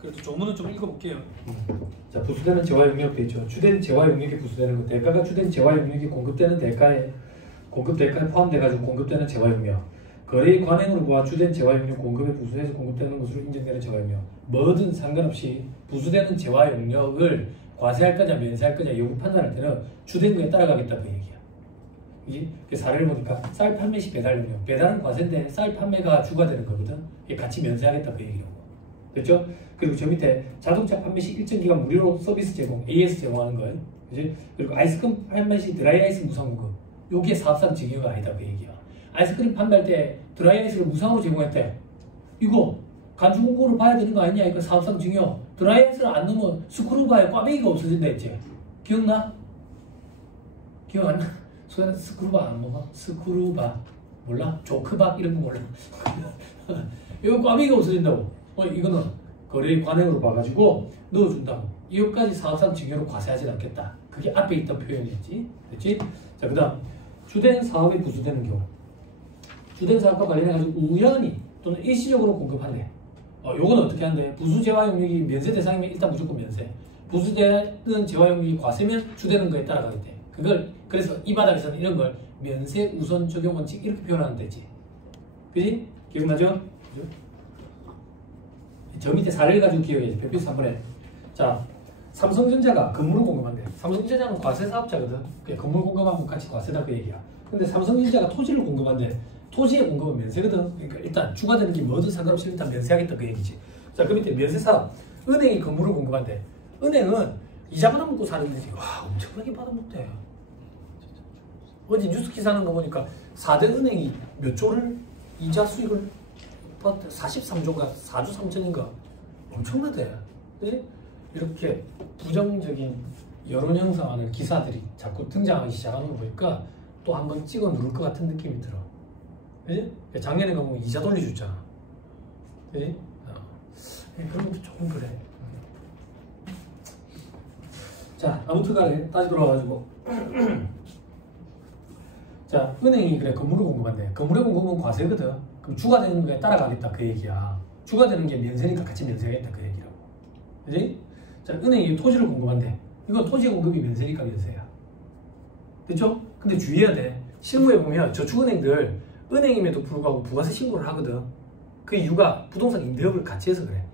그래도 조문은 좀 읽어볼게요. 자, 부수되는 재화 용역 돼 있죠. 주된 재화 용역이 부수되는 거. 대가가 주된 재화 용역이 공급되는 대가에 포함돼가지고 공급되는 재화 용역. 거래의 관행으로 보아 주된 재화 용역 공급에 부수해서 공급되는 것으로 인정되는 재화 용역. 뭐든 상관없이 부수되는 재화 용역을 과세할 거냐 면세할 거냐 요구 판단할 때는 주된 거에 따라가겠다 그 얘기야. 이게 그 사례를 보니까 쌀 판매 시 배달 용역. 배달은 과세인데 쌀 판매가 주가 되는 거거든. 이게 같이 면세하겠다 그 얘기라고. 됐죠? 그리고 저 밑에 자동차 판매 시 일정 기간 무료로 서비스 제공, AS 제공하는 거예요. 그지? 그리고 아이스크림 판매 시 드라이 아이스 무상 공급. 요게 사업상 증여가 아니다 그 얘기야. 아이스크림 판매할 때 드라이 아이스를 무상으로 제공했대. 이거 간주 공고를 봐야 되는 거 아니냐? 이거 사업상 증여. 드라이 아이스를 안 넣으면 스크루바에 꽈배기가 없어진다 했지. 기억나? 기억 안 나? 소연아 스크루바 안 먹어? 스크루바 몰라? 조크박 이런 거 몰라? 이거 꽈배기가 없어진다고. 이거는 거래의 관행으로 봐가지고 넣어준다고. 이것까지 사업상 증여로 과세하지 않겠다. 그게 앞에 있던 표현이었지. 됐지? 자, 그 다음 주된 사업에 부수되는 경우. 주된 사업과 관련해가지고 우연히 또는 일시적으로 공급한대. 요건 어떻게 한대? 부수 재화 용역이 면세 대상이면 일단 무조건 면세. 부수되는 재화 용역이 과세면 주되는 거에 따라가겠대. 그걸 그래서 이 바닥에서는 이런 걸 면세 우선 적용 원칙 이렇게 표현하면 되지. 그지? 기억나죠? 그죠? 저 밑에 사례를 가지고 기억해야지. 별표에서 3번에. 자, 삼성전자가 건물을 공급한대. 삼성전자는 과세 사업자거든. 건물 공급하면 같이 과세다 그 얘기야. 근데 삼성전자가 토지를 공급한대. 토지의 공급은 면세거든. 그러니까 일단 추가되는 게 뭐든 상관없이 일단 면세하겠다 그 얘기지. 자, 그 밑에 면세 사업. 은행이 건물을 공급한대. 은행은 이자 받아먹고 사는 데지. 와, 엄청나게 받아먹대. 어제 뉴스 기사는 거 보니까 4대 은행이 몇 조를 이자 수익을 43조가 4조 3천인가 엄청나대. 네? 이렇게 부정적인 여론 형성하는 기사들이 자꾸 등장하기 시작하는 거 보니까 또 한번 찍어 누를 것 같은 느낌이 들어. 그지? 작년에 가면 이자 돌려줬잖아. 그지? 그런 게 조금 그래. 자, 아무튼 간에 다시 돌아와가지고 자, 은행이 그래 건물을 공급한대. 건물의 공급은 과세거든. 그럼 주가 되는 거에 따라가겠다 그 얘기야. 주가 되는 게 면세니까 같이 면세하겠다 그 얘기라고. 그지? 자, 은행이 토지를 공급한대. 이건 토지 공급이 면세니까 면세야. 됐죠? 근데 주의해야 돼. 실무에 보면 저축은행들 은행임에도 불구하고 부가세 신고를 하거든. 그 이유가 부동산 임대업을 같이 해서 그래.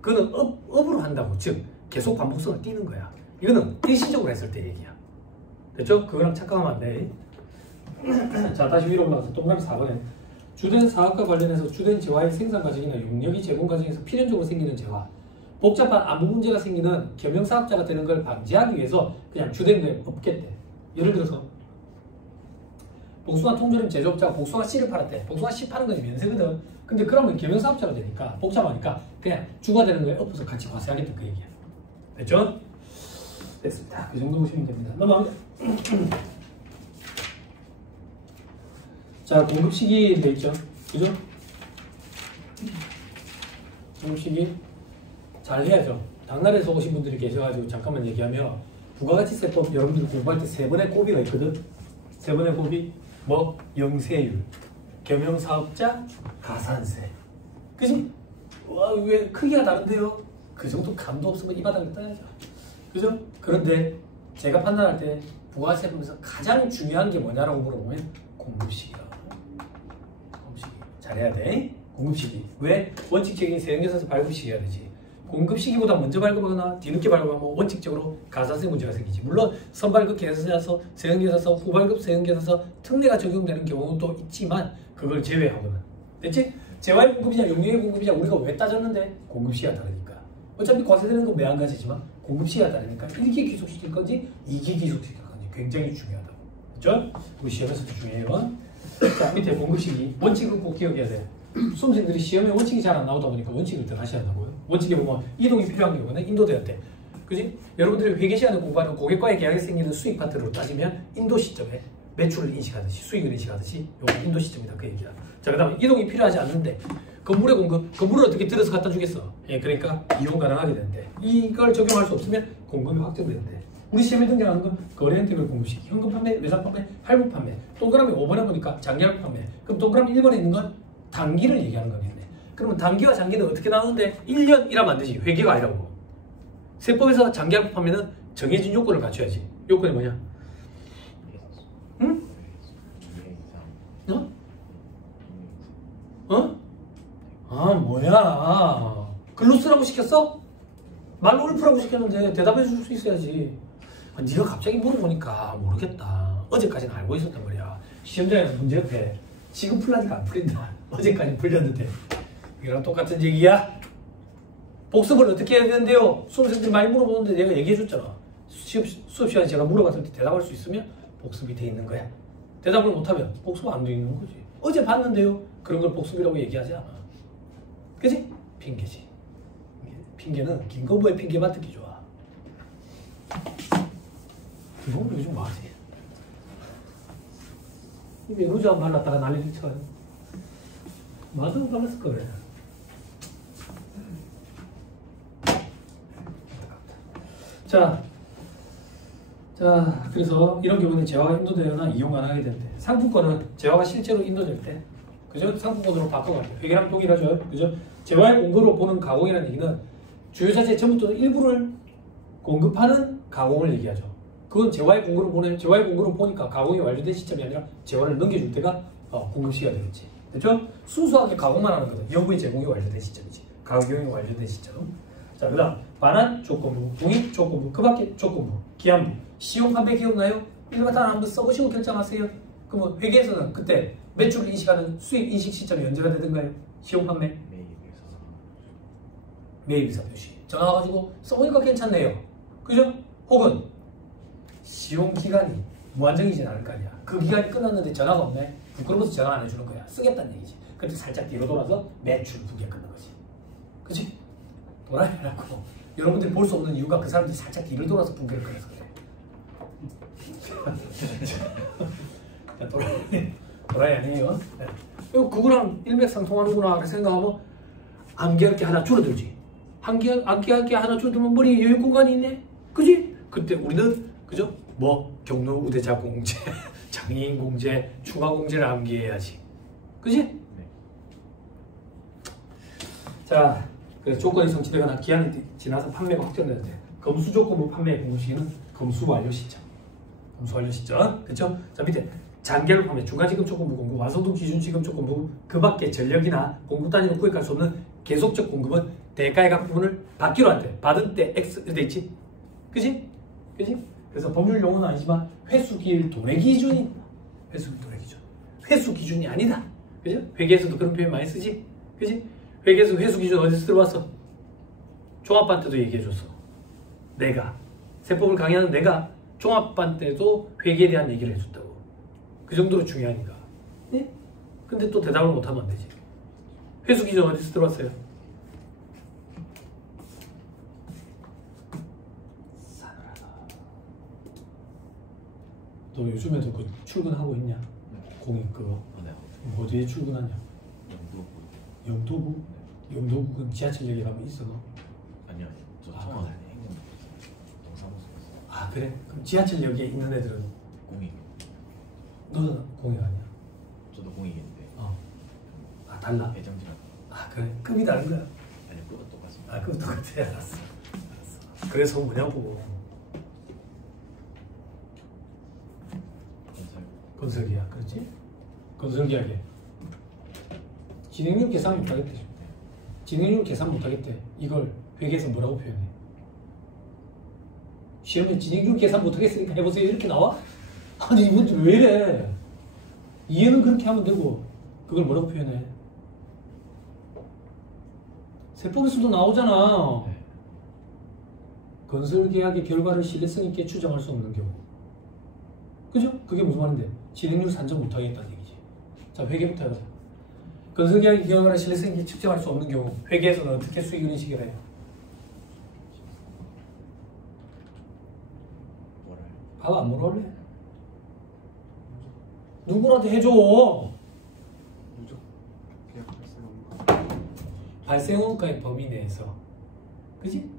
그거는 업으로 한다고. 즉 계속 반복성을 띄는 거야. 이거는 일시적으로 했을 때 얘기야. 됐죠? 그거랑 착각하면 안 돼. 자, 다시 위로 올라가서 동그라미 4번에 주된 사업과 관련해서 주된 재화의 생산 과정이나 용역이 제공 과정에서 필연적으로 생기는 재화, 복잡한 안무 문제가 생기는 겸용사업자가 되는 걸 방지하기 위해서 그냥 주된 거에 없겠대. 예를 들어서 복숭아 통조림 제조업자가 복숭아 씨를 팔았대. 복숭아 씨 파는 건 면세거든. 근데 그러면 겸용사업자가 되니까 복잡하니까 그냥 주가 되는 거에 엎어서 같이 과세하겠다 그 얘기야. 됐죠? 됐습니다. 그 정도 보시면 됩니다. 넘어갑니다. 자, 공급 시기 돼 있죠? 그죠? 공급 시기 잘 해야죠. 당나라에서 오신 분들이 계셔가지고 잠깐만 얘기하면 부가가치세법 여러분들이 공부할 때 세 번의 고비가 있거든? 세 번의 고비 뭐? 영세율, 겸용사업자, 가산세. 그지? 와, 왜 크기가 다른데요? 그 정도 감도 없으면 이 바닥을 떠야죠. 그죠? 그런데 제가 판단할 때 부가세법에서 가장 중요한 게 뭐냐라고 물어보면 공급시기라고. 공급시기 잘해야 돼. 공급시기. 왜? 원칙적인 세형계산서 발급시기 해야 되지. 공급시기보다 먼저 발급하거나 뒤늦게 발급하면 원칙적으로 가산세 문제가 생기지. 물론 선발급 계산서, 세형계산서, 후발급 세형계산서 특례가 적용되는 경우도 있지만 그걸 제외하고는. 됐지? 재화의 공급이냐 용역의 공급이냐 우리가 왜 따졌는데? 공급시기가 다르니까. 어차피 과세되는 건 매한 가지지만 공급시기가 다르니까 1기 기속시킬 건지 2기 기속시킬 건지 굉장히 중요하다고. 그렇죠? 우리 시험에서도 중요해요. 자, 밑에 공급시기. 원칙은 꼭 기억해야 돼. 수험생들이 시험에 원칙이 잘 안 나오다 보니까 원칙을 더 다시 한다고요. 원칙에 보면 이동이 필요한 경우는 인도되었대. 그지? 여러분들이 회계 시간에 공부하는 고객과의 계약에서 생기는 수익 파트로 따지면 인도 시점에 매출을 인식하듯이 수익을 인식하듯이 요건 인도 시점이다 그 얘기야. 자, 그 다음에 이동이 필요하지 않는데 건물의 공급, 건물을 어떻게 들어서 갖다 주겠어? 예, 그러니까 이용 가능하게 되는데 이걸 적용할 수 없으면 공급이 확정되는데 우리 시험에 등장하는 건 거래 혜택을 공급시키, 현금 판매, 외상 판매, 할부 판매. 동그라미 5번에 보니까 장기할부 판매. 그럼 동그라미 1번에 있는 건 단기를 얘기하는 거겠네. 그러면 단기와 장기는 어떻게 나오는데 1년 이라면 안 되지. 회계가 아니라고. 세법에서 장기 합법하면은 정해진 요건을 갖춰야지. 요건이 뭐냐? 응? 어? 어? 아 뭐야? 글로 쓰라고 시켰어? 말로 읊으라고 시켰는데 대답해 줄 수 있어야지. 아, 네가 갑자기 물어보니까 모르겠다. 어제까지는 알고 있었단 말이야. 시험장에서 문제 옆에 지금 풀라니까 안 풀린다. 어제까지 풀렸는데 이거랑 똑같은 얘기야. 복습을 어떻게 해야 되는데요? 수험생들이 많이 물어보는데 내가 얘기해 줬잖아. 수업 시간에 제가 물어봤을 때 대답할 수 있으면 복습이 돼 있는 거야. 대답을 못하면 복습 안 돼 있는 거지. 어제 봤는데요? 그런 걸 복습이라고 얘기하지 않아. 그치? 핑계지. 핑계는 김건모의 핑계만 듣기 좋아. 김건모 요즘 뭐하지? 입에 루즈 안 발랐다가 난리를 쳐요. 마스크 발랐을 거래. 자, 그래서 이런 경우는 재화가 인도되거나 이용 가능하게 되는데 상품권은 재화가 실제로 인도될 때, 그죠? 상품권으로 바꿔가요. 회계랑 동일하죠, 그죠? 재화의 공급으로 보는 가공이라는 얘기는 주요 자재 전부 또는 일부를 공급하는 가공을 얘기하죠. 그건 재화의 공급으로 보내면 재화의 공급으로 보니까 가공이 완료된 시점이 아니라 재화를 넘겨줄 때가 공급 시가 되겠지. 그렇죠? 순수하게 가공만 하는 거든. 여부의 제공이 완료된 시점이지. 가공이 완료된 시점. 자, 그다음 반환 조건부, 공익 조건부, 그 밖에 조건부, 기한부, 시용 판매 기억나요? 이거 다 한번 써보시고 결정하세요. 그럼 회계에서는 그때 매출 인식하는 수익 인식 시점이 언제가 되든가요? 시용 판매? 매입이사 표시. 전화 와가지고 써보니까 괜찮네요. 그죠? 혹은 시용 기간이 무한정이진 않을 거 아니야. 그 기간이 끝났는데 전화가 없네. 부끄러워서 전화 안 해주는 거야. 쓰겠다는 얘기지. 그때 살짝 뒤로 돌아서 매출 부기가 끝난 거지. 그치? 도라이라고. 여러분들이 볼 수 없는 이유가 그 사람들이 살짝 뒤를 돌아서 붕괴를 끊어서 그래. 도라이 아니에요? 네. 그거랑 일맥상통하는구나 생각하면 암기할 게 하나 줄어들지. 암기할 게 하나 줄어들면 머리에 여유 공간이 있네? 그지? 그때 우리는, 그죠? 뭐, 경로 우대자 공제, 장애인 공제, 추가 공제를 암기해야지. 그지? 네. 자, 그래서 조건이 성취되거나 기한이 지나서 판매가 확정되는데 검수 조건부 판매의 공급 시기는 검수 완료 시점. 검수 완료 시점. 그쵸? 자, 밑에 장기별 판매, 중간지급 조건부 공급, 완성도 기준 지급 조건부, 그 밖에 전력이나 공급 단위로 구획할 수 없는 계속적 공급은 대가의 각 부분을 받기로 할 때, 받을 때 X 돼 있지? 그지? 그지? 그래서 법률 용어는 아니지만 회수기일 도래 기준이 회수기일 도래 기준. 회수 기준이 아니다. 그죠? 회계에서도 그런 표현 많이 쓰지? 그지? 회계에서 회수 기준 어디서 들어왔어? 종합반 때도 얘기해줬어. 내가 세법을 강의하는 내가 종합반 때도 회계에 대한 얘기를 해줬다고. 그 정도로 중요하니까. 네? 근데 또 대답을 못하면 안 되지. 회수 기준 어디서 들어왔어요? 싸늘하다. 너 요즘에도 그 출근하고 있냐? 공익 그거. 네. 어디에 출근하냐? 영도구. 영도구? 네. 영도구는 지하철역에 가면 있어 너? 아니요. 저 청와대 행정 동사무소에서. 아 그래? 그럼 지하철역에 있는 애들은 공익. 너는 공익 아니야? 저도 공익인데. 아 달라? 애정지가. 아 그래? 급이 다른 거야? 아니 그거 똑같습니다. 아 그거 똑같아. 알았어. 그래서 뭐냐고. 건설계약 그렇지? 건설계약에 진행률 계산 못하겠대. 진행률 계산 못하겠대. 이걸 회계에서 뭐라고 표현해? 시험에 진행률 계산 못하겠으니까 해보세요 이렇게 나와? 아니 이분 왜 이래? 이해는 그렇게 하면 되고 그걸 뭐라고 표현해? 세법에서도 나오잖아. 건설계약의 결과를 신뢰성 있게 추정할 수 없는 경우. 그죠? 그게 무슨 말인데? 진행률 산정 못하겠다는 얘기지. 자, 회계부터 해보자. 건설계약의 결과를 신뢰성 있게 측정할 수 없는 경우 회계에서는 어떻게 수익 인식을 해요? 밥 안 물어볼래? 누구한테 해줘? 발생원가의 범위 내에서, 그지?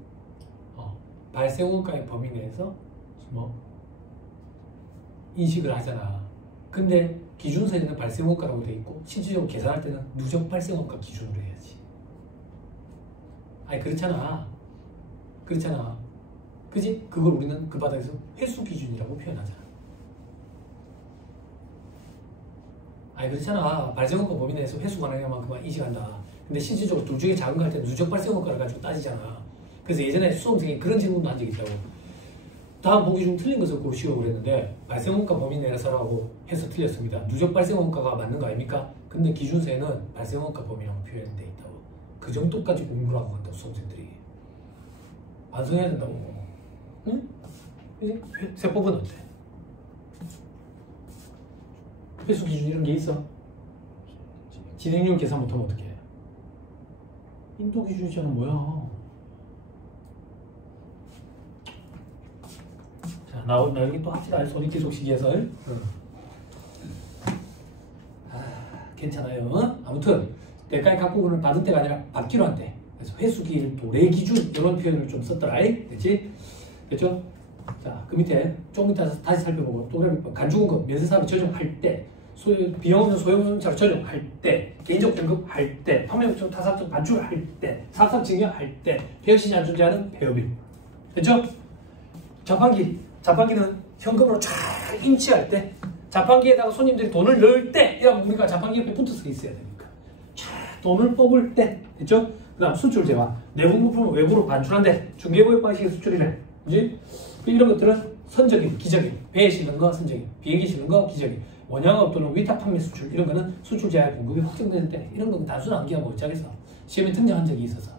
발생원가의 범위 내에서 뭐 인식을 하잖아. 근데 기준서에는 발생원가라고 돼 있고 실질적으로 계산할 때는 누적 발생원가 기준으로 해야지. 아니 그렇잖아. 그렇잖아. 그지? 그걸 우리는 그 바닥에서 회수 기준이라고 표현하잖아. 아니 그렇잖아. 발생원가 범위 내에서 회수 가능한 만큼만 인식한다. 근데 실질적으로 둘 중에 작은 거 할 때 누적 발생원가를 가지고 따지잖아. 그래서 예전에 수험생이 그런 질문도 한 적이 있다고. 다음 보기 중 틀린 것을 고르시오 그랬는데 발생원가 범위 내에서라고 해서 틀렸습니다. 누적 발생원가가 맞는 거 아닙니까? 근데 기준서에는 발생원가 범위라고 표현돼 있다고. 그 정도까지 공부를 하고 간다고 수험생들이. 완성해야 된다고. 응? 그지? 세법은 어때? 회수 기준 이런 게 있어? 진행률 계산 못하면 어떡해? 인도 기준이잖아 뭐야? 자, 나 여기 또 합시다. 소리 계속 시기해서. 괜찮아요. 아무튼 대가의 각부분을 받을 때가 아니라 받기로 한대. 그래서 회수기일 도래 기준 이런 표현을 좀 썼더라. 됐지? 됐죠? 자, 그 밑에 조금 이따 다시 살펴보고 또 그러면 간주공급 면세사업에 적용할 때 비용 없는 소형자로 적용할 때 개인적 공급할 때 판매업종 타사업종 반출할 때 사업상 증여할 때 폐업시장 존재하는 폐업일. 됐죠? 자판기는 현금으로 쫙 인치할 때 자판기에다가 손님들이 돈을 넣을 때 이러면 우리가 자판기 옆에 붙어서 있어야 되니까 쫙 돈을 뽑을 때. 됐죠? 그 다음 수출 재화 내부 부품을 외부로 반출한대. 중개보역 방식의 수출이래. 그지? 이런 것들은 선적인, 기적인, 배에 실는 거 선적인, 비행기 실는 거 기적인, 원양업 또는 위탁 판매 수출 이런 거는 수출 재화의 공급이 확정될 때 이런 건 단순 암기하고 어쩌겠어. 시험에 등장한 적이 있어서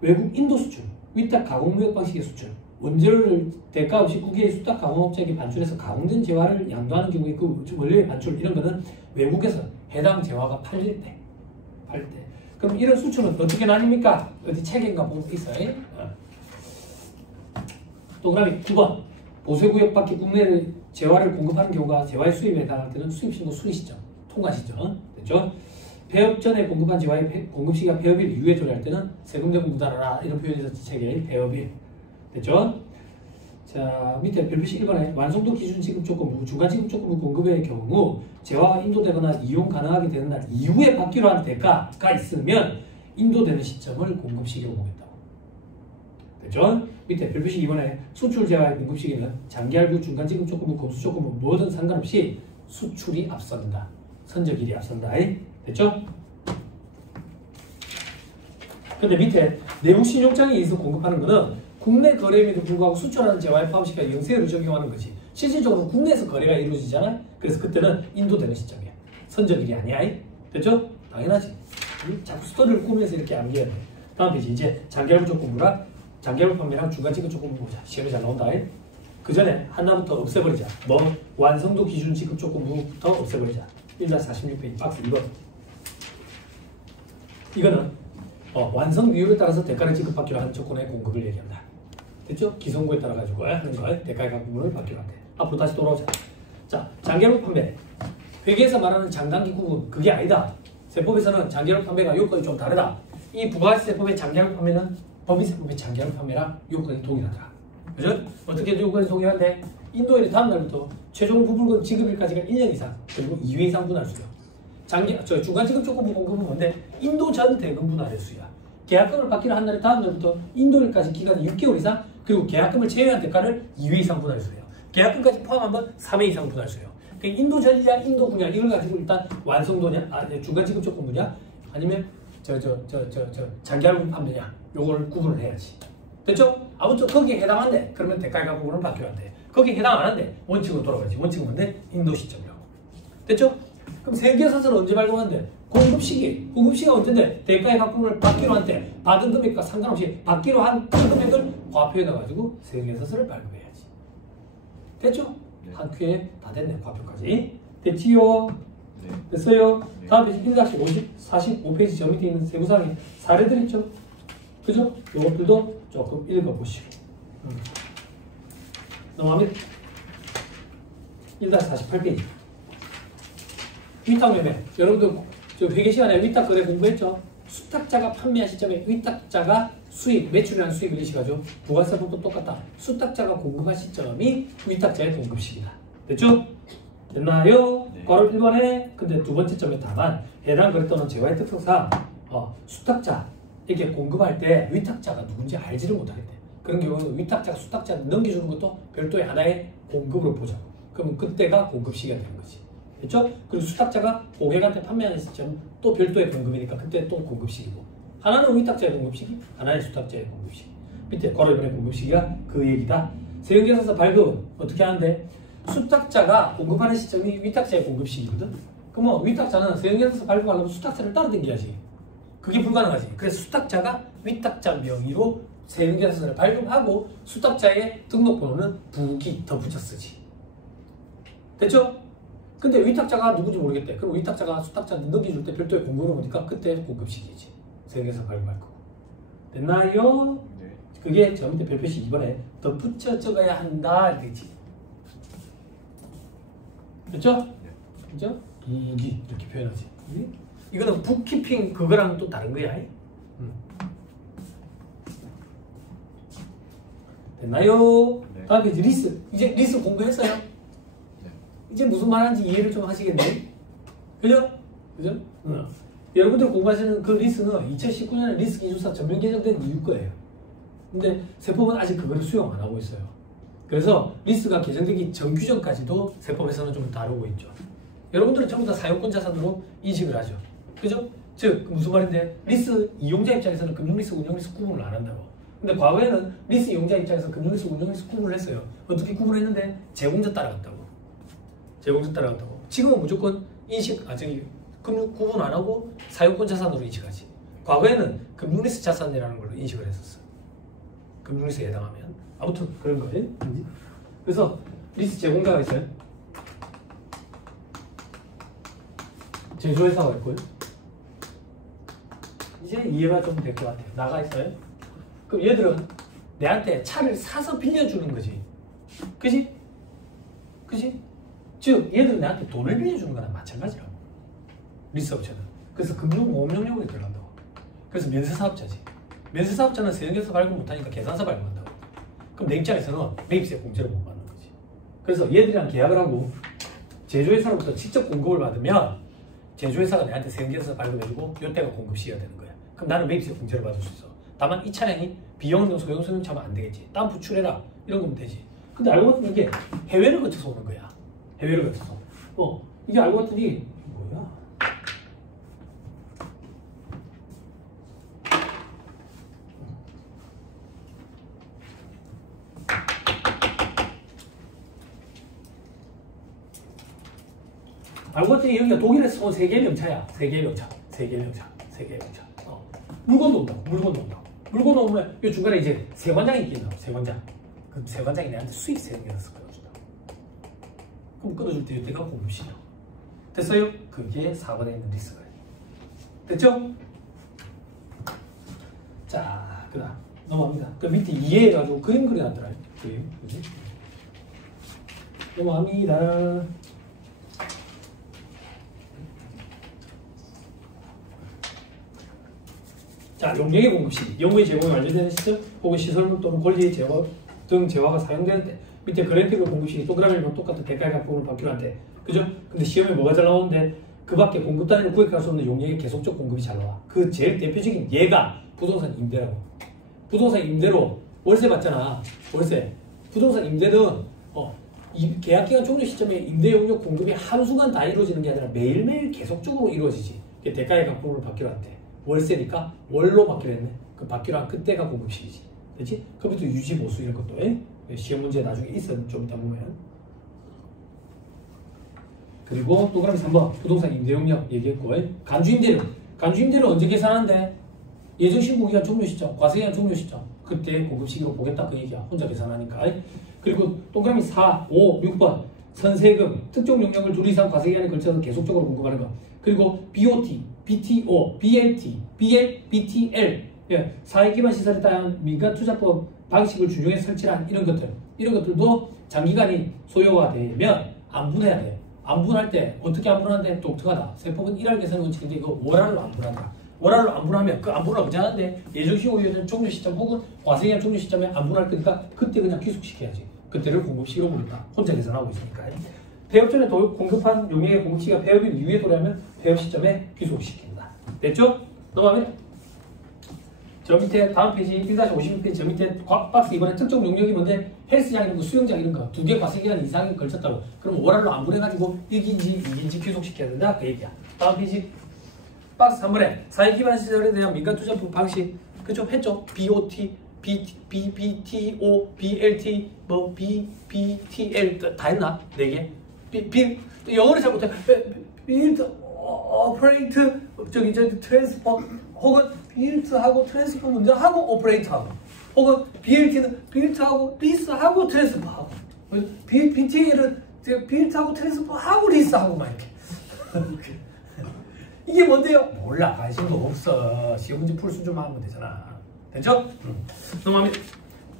외국 인도 수출, 위탁 가공무역 방식의 수출, 원재료를 대가 없이 국외의 수탁 가공업자에게 반출해서 가공된 재화를 양도하는 경우에 그 원료의 반출 이런 거는 외국에서 해당 재화가 팔릴 때. 그럼 이런 수출은 어떻게 나뉩니까? 어디 책인가 보면 있어요. 동그라미 9번 보세구역 밖에 국내에 재화를 공급하는 경우가 재화의 수입에 해당할 때는 수입신고 수리 시점, 통과 시점. 됐죠? 폐업 전에 공급한 재화의 공급 시기가 폐업일 이후에 도래할 때는 세금 대금 부담하라 이런 표현이 있었지. 책에 폐업일. 됐죠? 자, 밑에 별표시 1번에 완성도 기준 지급 조건부, 중간 지급 조건부 공급의 경우 재화가 인도되거나 이용 가능하게 되는 날 이후에 받기로 한 대가가 있으면 인도되는 시점을 공급 시기로 보겠다고. 됐죠? 밑에 별표시 2번에 수출 재화의 공급 시기는 장기할부, 중간 지급 조건부, 검수 조건부 뭐든 상관없이 수출이 앞선다. 선적일이 앞선다. 됐죠? 근데 밑에 내부 신용장에 의해서 공급하는 거는 국내 거래임에도 불구하고 수출하는 재화에 포함시켜 영세율을 적용하는 거지. 실질적으로 국내에서 거래가 이루어지잖아. 그래서 그때는 인도되는 시점이야. 선적일이 아니야. 됐죠? 당연하지. 자꾸 스토리를 꾸면서 이렇게 암기해야 돼. 다음 페이지 이제 장기할부 조건부랑 장기할부 판매랑 중간 지급 조건부 보자. 시험에 잘 나온다. 그 전에 하나부터 없애버리자. 뭐 완성도 기준 지급 조건부부터 없애버리자. 1-46페이지 박스 2번. 이거는 완성 비율에 따라서 대가를 지급받기로 하는 조건의 공급을 얘기한다. 됐죠? 기성구에 따라 가지고 하는 거 대가의 각부분을 받기로 한대. 앞으로 다시 돌아오자. 자, 장기할부 판매. 회계에서 말하는 장단기 구분 그게 아니다. 세법에서는 장기할부 판매가 요건이 좀 다르다. 이 부가세법의 장기할부 판매는 법인세법의 장기할부 판매랑 요건이 동일하다. 그죠? 어떻게 요건이 동일한데 인도일의 다음 날부터 최종 부분금 지급일까지가 1년 이상 그리고 2회 이상 분할 수요. 중간 지급 조건부 공급은 뭔데? 인도 전 대금 분할 횟수야. 계약금을 받기로 한 날의 다음 날부터 인도일까지 기간이 6개월 이상 그리고 계약금을 제외한 대가를 2회 이상 분할 수요. 계약금까지 포함하면 3회 이상 분할 수요. 그러니까 인도 전이냐 인도 분야 이걸 가지고 일단 완성도냐 중간 지급 조건부냐 아니면 장기할부 판매냐 요거를 구분을 해야지. 됐죠? 아무튼 거기에 해당한대. 그러면 대가의 각부분을 받기로 한대. 거기에 해당 안 한대. 원칙으로 돌아가지. 원칙은 뭔데? 인도 시점이라고. 됐죠? 그럼 세계사설은 언제 발급한대? 공급 시기. 공급 시기가 언제인데? 대가의 각부분을 받기로 한대. 받은 금액과 상관없이 받기로 한 금액을 과표에 넣어가지고 세계사설을 발급해야지. 됐죠? 네. 한 큐에 다 됐네. 과표까지. 됐지요? 네. 됐어요? 네. 다음 페이지 1-45페이지 저 밑에 있는 세부사항에 사례들 있죠? 그죠? 요것들도 조금 읽어보시고 넘어가면 1-48페이지 위탁 매매. 여러분들 저 회계 시간에 위탁 거래 공부했죠? 수탁자가 판매한 시점에 위탁자가 수익, 매출이라는 수익을 인식하죠. 부가세법도 똑같다. 수탁자가 공급한 시점이 위탁자의 공급 시기다. 됐죠? 됐나요? 네. 괄호 1번에 근데 두 번째 점에 다만 해당 거래 또는 재화의 특성상 수탁자 이렇게 공급할 때 위탁자가 누군지 알지를 못하겠대. 그런 경우는 위탁자가 수탁자한테 넘겨주는 것도 별도의 하나의 공급으로 보자고. 그러면 그때가 공급 시기가 되는 거지. 됐죠? 그리고 수탁자가 고객한테 판매하는 시점 또 별도의 공급이니까 그때 또 공급 시기고. 하나는 위탁자의 공급 시기, 하나는 수탁자의 공급 시기. 밑에 괄호1번의 공급 시기가 그 얘기다. 세형계산서 발급은 어떻게 하는데 수탁자가 공급하는 시점이 위탁자의 공급 시기거든. 그러면 위탁자는 세형계산서 발급하려면 수탁자를 따라당겨야지. 그게 불가능하지. 그래서 수탁자가 위탁자 명의로 세형계산서를 발급하고 수탁자의 등록번호는 부기 덧붙여 쓰지. 됐죠? 근데 위탁자가 누군지 모르겠대. 그럼 위탁자가 수탁자한테 넘겨줄 때 별도의 공급을 보니까 그때 공급 시기지. 세형계산서 발급할 거고. 됐나요? 네. 그게 저 밑에 별표시 2번에 덧붙여 적어야 한다 이렇게 있지. 됐죠? 네. 그죠? 부기 이렇게 표현하지. 이거는 북키핑 그거랑 또 다른 거야. 됐나요? 네. 다음 페이지 리스. 이제 리스 공부했어요? 네. 이제 무슨 말하는지 이해를 좀 하시겠네. 그죠? 그죠? 여러분들 공부하시는 그 리스는 2019년에 리스 기준사 전면 개정된 이유 거예요. 근데 세법은 아직 그걸 수용 안 하고 있어요. 그래서 리스가 개정되기 전 규정까지도 세법에서는 좀 다루고 있죠. 여러분들은 전부 다 사용권 자산으로 인식을 하죠. 그죠? 즉 무슨 말인데 리스 이용자 입장에서는 금융리스, 운용리스 구분을 안 한다고. 근데 과거에는 리스 이용자 입장에서 금융리스, 운용리스 구분을 했어요. 어떻게 구분했는데 제공자 따라갔다고. 제공자 따라갔다고. 지금은 무조건 구분 안 하고 사용권 자산으로 인식하지. 과거에는 금융리스 자산이라는 걸로 인식을 했었어. 금융리스에 해당하면. 아무튼 그런 거예요. 그래서 리스 제공자가 있어요. 제조회사가 있고요. 이제 이해가 좀 될 것 같아요. 나가 있어요. 그럼 얘들은 내한테 차를 사서 빌려주는 거지. 그지? 그지? 즉 얘들은 내한테 돈을 빌려주는 거랑 마찬가지라고. 리스 업체는. 그래서 금융보험용역에 들어간다고. 그래서 면세사업자지. 면세사업자는 세형계산서 발급 못하니까 계산서 발급한다고. 그럼 내 입장에서는 매입세 공제를 못 받는 거지. 그래서 얘들이랑 계약을 하고 제조회사로부터 직접 공급을 받으면 제조회사가 내한테 세형계산서 발급해주고 이때가 공급 시기가 되는 거야. 그럼 나는 매입세 공제를 받을 수 있어. 다만 이 차량이 비용용 소형소형 차면 안 되겠지. 다음 부출해라. 이런 거면 되지. 근데 알고 봤더니 이게 해외를 거쳐서 오는 거야. 해외를 거쳐서. 이게 알고 봤더니 뭐야? 알고 봤더니 여기가 독일에서 온 세계의 명차야. 세계의 명차. 물건도 온다고. 물건 오면 이 중간에 이제 세관장이 있겠나. 세관장. 그럼 세관장이 내한테 수익세형계산서 끊어준다. 그럼 끊어줄 때 이때가 공급시야. 됐어요? 그게 4번에 있는 리스가. 됐죠? 자, 그 다음 넘어갑니다. 그 밑에 이해해가지고 그림 그려놨더라. 그림. 그지? 넘어갑니다. 자, 용역의 공급시, 영구의 제공이 완료되는 시점 혹은 시설물 또는 권리의 제화 등 제화가 사용되는 때 밑에 그래픽의 공급시 동그라미랑 똑같은 대가의 각본을 받기로 한대. 그죠? 근데 시험에 뭐가 잘 나오는데 그 밖에 공급 단위를 구획할 수 없는 용역의 계속적 공급이 잘 나와. 그 제일 대표적인 예가 부동산 임대라고. 부동산 임대로 월세 받잖아. 월세. 부동산 임대는 이 계약기간 종료 시점에 임대 용역 공급이 한순간 다 이루어지는 게 아니라 매일매일 계속적으로 이루어지지. 대가의 각본을 받기로 한대. 월세니까 월로 받기로 했네. 그 받기로 한 그때가 공급 시기지. 그렇지? 그부터 유지 보수 이런 것도 시험 문제 나중에 있어. 좀 이따 보면. 그리고 동그라미 3번 부동산 임대용역 얘기했고 간주임대료 언제 계산하는데 예정신고기간 종료 시점, 과세기간 종료 시점 그때 공급 시기로 보겠다 그 얘기야. 혼자 계산하니까. 그리고 동그라미 4, 5, 6번 선세금 특정 용역을 둘 이상 과세기간에 걸쳐서 계속적으로 공급하는 것. 그리고 BOT, BTO, BLT, BL, BTL 사회기반 시설에 따른 민간투자법 방식을 준용해 설치한 이런 것들도 장기간이 소요가 되면 안분해야 돼. 안분할 때 어떻게 안분하는데 독특하다. 세법은 1할 계산 원칙인데 이거 월할로 안분한다. 월할로 안분하면 그 안분을 언제 하는데 예정신고기간 종료 시점 혹은 과세기간 종료 시점에 안분할 거니까 그때 그냥 귀속시켜야지. 그때를 공급시기로 부른다. 혼자 계산하고 있으니까. 폐업 전에 공급한 용역의 공급시기가 폐업일 이후에 도래하면 폐업 시점에 귀속시킨다. 됐죠? 넘어가면 저 밑에 다음 페이지 1-52페이지 저 밑에 박스 이번에 특정 용역이 뭔데 헬스장 이런 거 수영장 이런 거 2개 과세기간 이상이 걸쳤다고. 그럼 오랄로 안 보내가지고 1기인지 2기인지 귀속시켜야 된다 그 얘기야. 다음 페이지 박스 3번에 사회기반 시설에 대한 민간투자부 방식 그죠? 했죠? BOT, BTO, BLT, 뭐 BTL 다 했나? 4개? 영어를 잘 못해. 빌드, 오퍼레이트, 저기 트랜스퍼 혹은 빌트하고 트랜스퍼 먼저 하고 오퍼레이트하고 혹은 BLT는 빌트하고 리스하고 트랜스퍼하고 BTL은 빌트하고 트랜스퍼하고 리스하고 막 이렇게 이게 뭔데요? 몰라. 관심도 없어. 시험 문제 풀 수 좀 하면 되잖아. 됐죠? 넘어갑니다.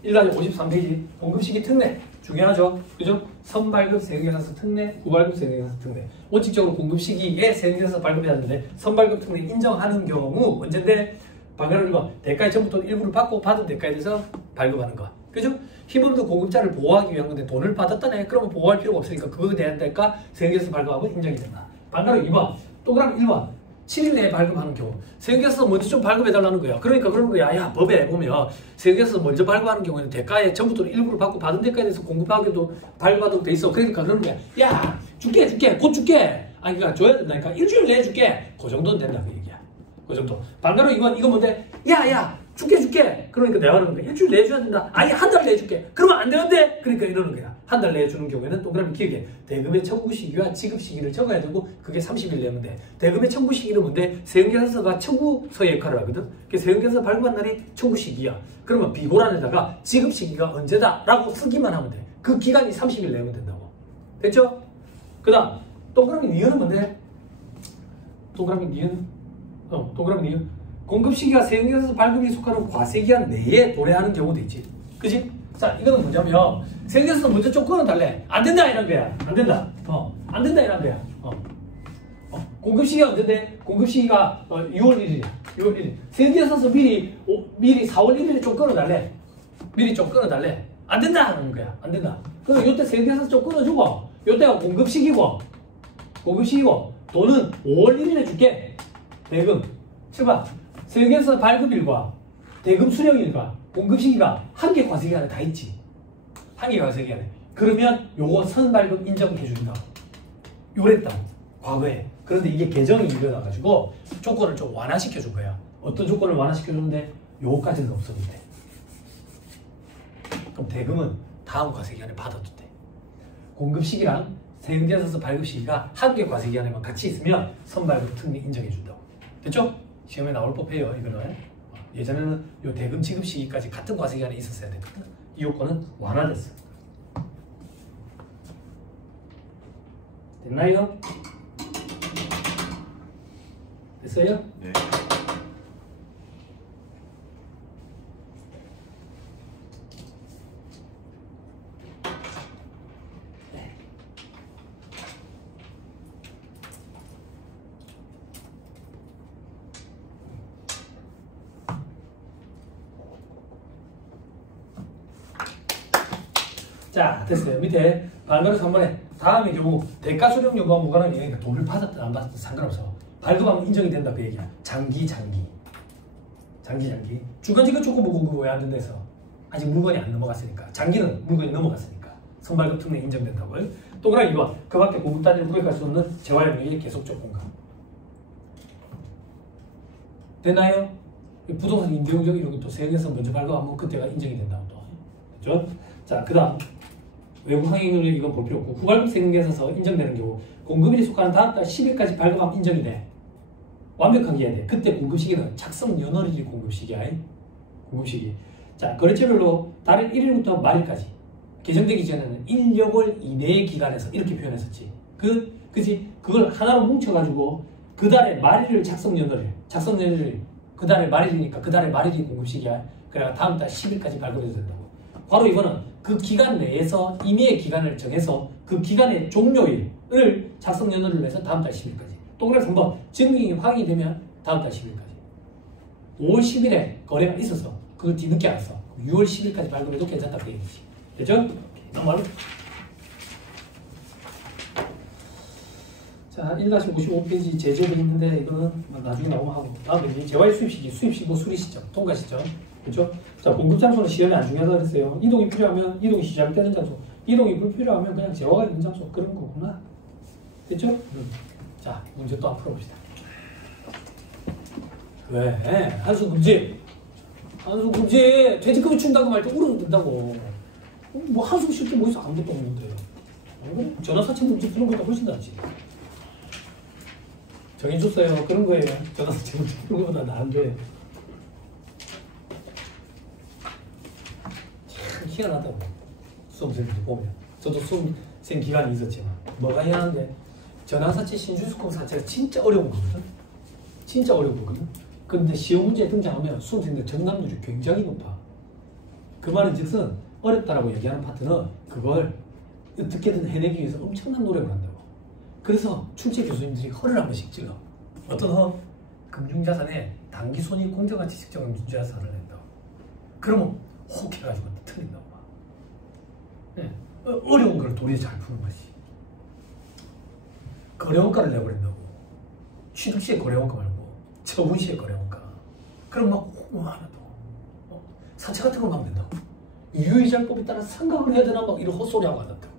1-53페이지 공급시기 특례 중요하죠? 그죠? 선발급 세금계산서 특례, 후발급 세금계산서 특례. 원칙적으로 공급시기에 세금계산서 발급해야 하는데 선발급 특례 인정하는 경우 언제인데 방금 이거 대가의 전부 또는 일부를 받고 받은 대가에 대해서 발급하는 거. 그죠? 힘없는 공급자를 보호하기 위한 건데 돈을 받았다네. 그러면 보호할 필요가 없으니까 그거에 대한 대가 세금계산서 발급하고 인정이 된다. 반대로 2번 동그라미 1번 7일 내에 발급하는 경우 세금계산서 먼저 좀 발급해달라는 거야. 그러니까 그러는 거야. 야 법에 보면 세금계산서 먼저 발급하는 경우에는 대가의 전부 또는 일부를 받고 받은 대가에 대해서 공급하기도 발급하도록 돼 있어. 그러니까 그러는 거야. 야 줄게 곧 줄게. 아니 그러니까 줘야 된다니까. 일주일 내에 줄게. 그 정도는 된다 그 얘기야. 그 정도. 반대로 이거 뭔데? 야 줄게. 그러니까 내가 그러는 거야. 일주일 내에 줘야 된다. 아니 한 달 내에 줄게. 그러면 안 되는데? 그러니까 이러는 거야. 한 달 내에 주는 경우에는 동그라미 기억해. 대금의 청구 시기와 지급 시기를 적어야 되고 그게 30일 내면 돼. 대금의 청구 시기는 뭔데? 세금계산서가 청구서의 역할을 하거든. 그래서 세금계산서 발급한 날이 청구 시기야. 그러면 비고란에다가 지급 시기가 언제다 라고 쓰기만 하면 돼. 그 기간이 30일 내면 된다고. 됐죠? 그 다음 동그라미 니은은 뭔데? 동그라미 니은 공급 시기가 세금계산서 발급이 속하는 과세기간 내에 도래하는 경우도 있지. 그지? 자, 이거는 뭐냐면 세금계산서 먼저 좀 끊어달래. 안 된다 이런 거야. 안 된다. 안 된다 이런 거야. 공급 시기가 언제인데? 공급 시기가 6월 1일이야. 6월 1일. 세금계산서 미리 4월 1일에 좀 끊어달래. 미리 좀 끊어달래. 안 된다 하는 거야. 안 된다. 그럼 이때 세금계산서 좀 끊어주고 이때가 공급 시기고 돈은 5월 1일에 줄게. 대금. 봐. 세금계산서 발급일과 대금 수령일과 공급 시기가 한 개 과세기간에 다 있지. 한 개 과세기간에. 그러면 요거 선발급 인정해준다. 요랬다. 과거에. 그런데 이게 개정이 일어나가지고 조건을 좀 완화시켜준 거야. 어떤 조건을 완화시켜주는데 요거까지는 없었는데. 그럼 대금은 다음 과세기간에 받아도 돼. 공급 시기랑 세금계산서 발급 시기가 한 개 과세기간에만 같이 있으면 선발급 특례 인정해준다고. 됐죠? 시험에 나올 법해요. 이거는 예전에는 요 대금 지급 시기까지 같은 과세기간에 있었어야 됐거든. 이 요건은 완화됐어. 됐나요? 됐어요? 네. 자, 됐어요. 밑에 발급을 3번에 다음의 경우 대가 수령 요구와 무관한 얘기니까 돈을 받았든 안 받았든 상관없어. 발급하면 인정이 된다 그 얘기야. 장기. 주간지급 조건부 공급 왜 안 된다 해서 아직 물건이 안 넘어갔으니까. 장기는 물건이 넘어갔으니까 선발급 특례 인정된다고. 동그라미 2번 그 밖에 공급 단위를 구획할 수 없는 재활용액의 계속적 공급. 되나요? 부동산 임대용적 이런 것도 세금에서 먼저 발급하면 그때가 인정이 된다고 또. 그렇죠? 자, 그 다음 외부 항행률 이건 볼 필요 없고 후발급 세금계산서 인정되는 경우 공급일이 속하는 다음 달 10일까지 발급하면 인정이 돼. 완벽하게 해야 돼. 그때 공급시기는 착성 연월일이 공급시기야. 공급시기. 자, 거래처별로 달일 1일부터 말일까지 개정되기 전에는 1력월 이내의 기간에서 이렇게 표현했었지. 그지? 그걸 하나로 뭉쳐가지고 그 달의 말일을 착성 연월일 그 달의 말일이니까 그 달의 말일이 공급시기야. 그래 다음 달 10일까지 발급해도 된다고. 바로 이거는 그 기간 내에서 임의의 기간을 정해서 그 기간의 종료일을 작성 연월로 해서 다음 달 10일까지. 동그라미 3번 증빙이 확인이 되면 다음 달 10일까지. 5월 10일에 거래가 있어서 그걸 뒤늦게 안 써. 6월 10일까지 발급해도 괜찮다 그 얘기지. 됐죠? 넘어가요. 자, 1-55페이지 제재도 있는데 이거는 나중에 나오면 하고. 다음 페이지 재화의 수입시기, 수입시고 수리 시점, 통과 시점. 그렇죠? 자, 공급 장소는 시험에 안 중요하다고 그랬어요. 이동이 필요하면 이동이 시작되는 장소, 이동이 불필요하면 그냥 재화가 있는 장소 그런 거구나. 됐죠? 자, 문제 또 한번 풀어봅시다. 왜? 한수 금지. 한수 금지. 퇴직금이 충당금 할 때 울어도 된다고. 뭐 한수 쉴 게 뭐 있어? 아무것도 없는데. 전화사채 문제 푸는 것보다 훨씬 낫지. 정해줬어요. 그런 거예요. 전화사채 문제 푸는 것보다 나은데. 참 희한하다고. 수험생들 보면. 저도 수험생 기간이 있었지만. 뭐가 희한한데, 전화사채 신주수금 사채가 진짜 어려운 거거든. 진짜 어려운 거거든. 근데 시험 문제에 등장하면 수험생들 정답률이 굉장히 높아. 그 말은 즉슨 어렵다라고 얘기하는 파트는 그걸 어떻게든 해내기 위해서 엄청난 노력을 한다고. 그래서 출제 교수님들이 허를 한 번씩 찔러. 어떤 허? 금융자산에 단기손익 공정가치 측정을 금융자산을 낸다고. 그러면 혹 해가지고 틀린다고. 네. 어려운 걸 도리어 잘 푸는 것이. 거래원가를 내버린다고. 취득 시에 거래원가 말고 처분 시에 거래원가. 그럼 막 하나 더. 사채 같은 거 막 낸다고. 유의자법에 따라 생각을 해야 되나 막 이런 헛소리 하고 안 한다고.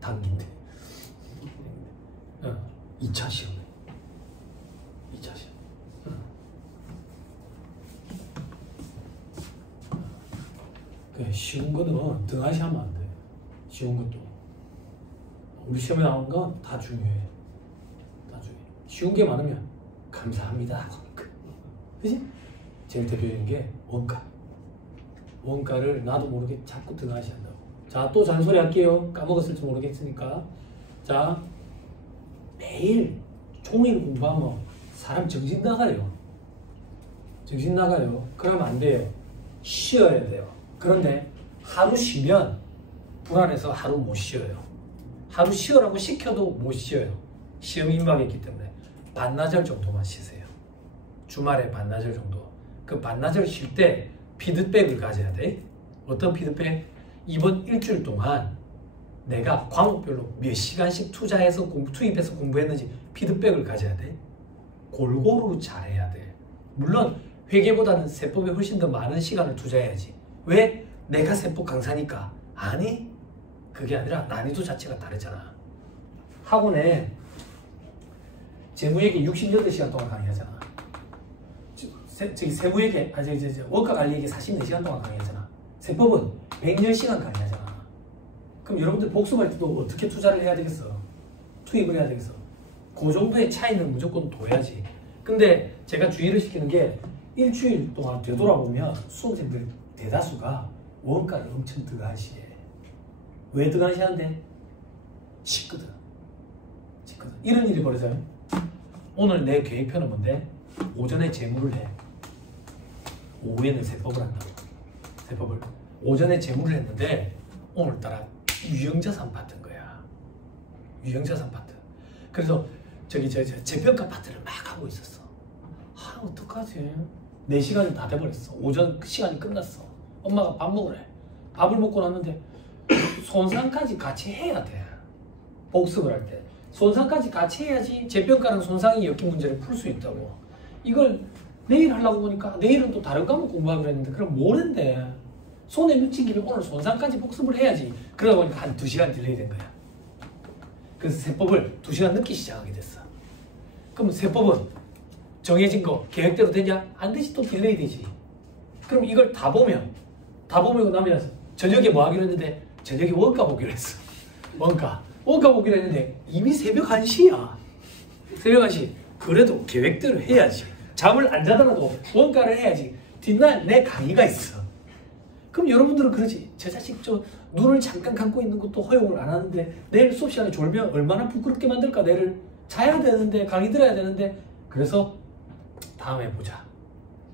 단기인데. 2차 시험에. 2차 시험. 쉬운 거는 등하시 하면 안 돼. 쉬운 것도. 우리 시험에 나오는 건 다 중요해. 다 중요해. 쉬운 게 많으면 감사합니다. 그치? 제일 대표적인 게 원가. 원가를 나도 모르게 자꾸 등하시 한다고. 자, 또 잔소리 할게요. 까먹었을지 모르겠으니까. 자, 매일 종일 공부하면 사람 정신 나가요. 정신 나가요. 그러면 안 돼요. 쉬어야 돼요. 그런데 하루 쉬면 불안해서 하루 못 쉬어요. 하루 쉬어라고 시켜도 못 쉬어요. 시험이 임박했기 때문에 반나절 정도만 쉬세요. 주말에 반나절 정도. 그 반나절 쉴 때 피드백을 가져야 돼. 어떤 피드백? 이번 일주일 동안 내가 과목별로 몇 시간씩 투자해서 투입해서 공부했는지 피드백을 가져야 돼. 골고루 잘해야 돼. 물론 회계보다는 세법에 훨씬 더 많은 시간을 투자해야지. 왜? 내가 세법 강사니까. 아니, 그게 아니라 난이도 자체가 다르잖아. 학원에 재무회계 68시간 동안 강의하잖아. 저기 세무회계, 원가 관리회계 44시간 동안 강의하잖아. 세법은 110시간 강의하잖아. 그럼 여러분들 복습할 때도 어떻게 투자를 해야 되겠어? 투입을 해야 되겠어? 그 정도의 차이는 무조건 둬야지. 근데 제가 주의를 시키는 게 일주일 동안 되돌아보면 수험생들 대다수가 원가를 엄청 등한시해. 왜 등한시하는데? 쉽거든. 쉽거든. 이런 일이 벌어져요. 오늘 내 계획표는 뭔데? 오전에 재무를 해. 오후에는 세법을 한다고. 세법을. 오전에 재무를 했는데 오늘따라 유형자산 파트인 거야. 유형자산 파트. 그래서 저기 재평가 파트를 막 하고 있었어. 아, 어떡하지? 4시간이 다 돼버렸어. 오전 시간이 끝났어. 엄마가 밥 먹으래. 밥을 먹고 났는데 손상까지 같이 해야 돼. 복습을 할 때. 손상까지 같이 해야지 재평가랑 손상이 엮인 문제를 풀 수 있다고. 이걸 내일 하려고 보니까 내일은 또 다른 과목 공부하기로 했는데 그럼 모레인데 손에 미친 김에 오늘 손상까지 복습을 해야지. 그러다 보니까 한 2시간 딜레이 된 거야. 그래서 세법을 2시간 늦게 시작하게 됐어. 그럼 세법은 정해진 거 계획대로 되냐? 안 되지. 또 딜레이 되지. 그럼 이걸 다 보면 나면 저녁에 뭐 하기로 했는데 저녁에 원가 보기로 했어. 원가 보기로 했는데 이미 새벽 1시야. 새벽 1시. 그래도 계획대로 해야지. 잠을 안 자더라도 원가를 해야지. 뒷날 내 강의가 있어. 그럼 여러분들은 그러지. 제 자식 눈을 잠깐 감고 있는 것도 허용을 안 하는데 내일 수업 시간에 졸면 얼마나 부끄럽게 만들까. 내를 자야 되는데 강의 들어야 되는데. 그래서 다음에 보자.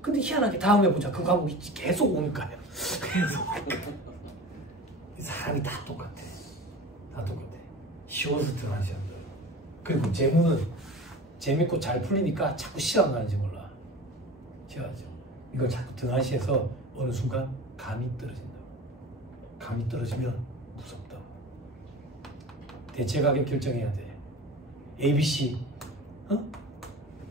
근데 희한하게 다음에 보자. 그 과목이 계속 오니까요. 계속 사람이 다 똑같아. 다 똑같아. 쉬워서 들어가지 않는. 그리고 재무는 재밌고 잘 풀리니까 자꾸 시간 가는지 몰라. 시간이죠. 이걸 자꾸 등한시해서 어느 순간 감이 떨어진다. 감이 떨어지면 무섭다. 대체 가격 결정해야 돼. ABC,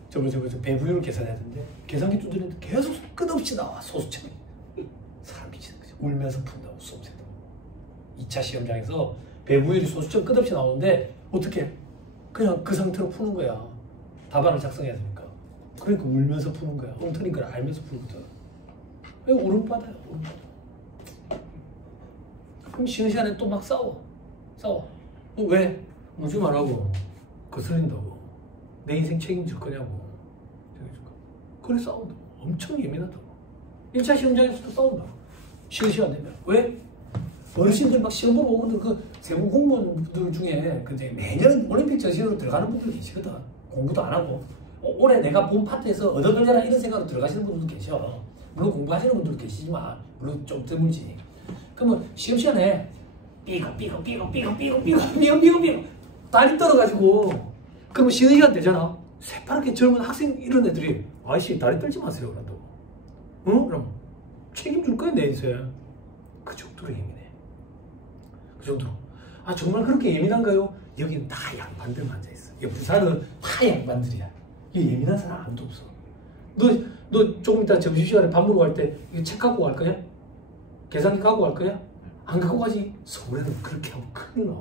저 배부율을 계산해야 되는데 계산기 두드리는데 계속 끝없이 나와 소수점이. 사람 미치는 거지. 울면서 푼다고 수업 생각. 2차 시험장에서 배부율이 소수점 끝없이 나오는데 어떻게? 그냥 그 상태로 푸는 거야. 답안을 작성해야 되니까. 그러니까 울면서 푸는 거야. 엉터리인 걸 알면서 풀거든. 이거 울음바다야, 울음바다. 그럼 쉬는 시간에 또 막 싸워. 왜? 울지 말라고. 거슬린다고. 내 인생 책임질 거냐고. 그래 싸운다. 엄청 예민하다고. 1차 시험장에서도 싸운다. 쉬는 시간 되면. 왜? 어르신들 막 시험 보러 오거든. 그 세무 공무원들 중에 근데 매년 올림픽 전시회로 들어가는 분들 계시거든. 공부도 안 하고. 올해 내가 본 파트에서 얻어 걸려라 이런 생각으로 들어가시는 분들도 계셔. 물론 공부하시는 분들도 계시지만 물론 좀 드물지. 그러면 시험 시간에 삐걱 다리 떨어가지고 그러면 쉬는 시간 되잖아. 새파랗게 젊은 학생 이런 애들이 아이씨 다리 떨지 마세요 그런다고. 응? 그럼 책임질 거야 내 인생. 그 정도로 예민해. 그 정도로. 아 정말 그렇게 예민한가요? 여기는 다 양반들만 앉아있어. 여기 부산은 다 양반들이야. 이 예민한 사람 아무도 없어. 너 조금 이따 점심시간에 밥 먹으러 갈 때 이거 책 갖고 갈 거야? 계산기 갖고 갈 거야? 안 갖고 가지. 서울에는 그렇게 하면 큰일 나.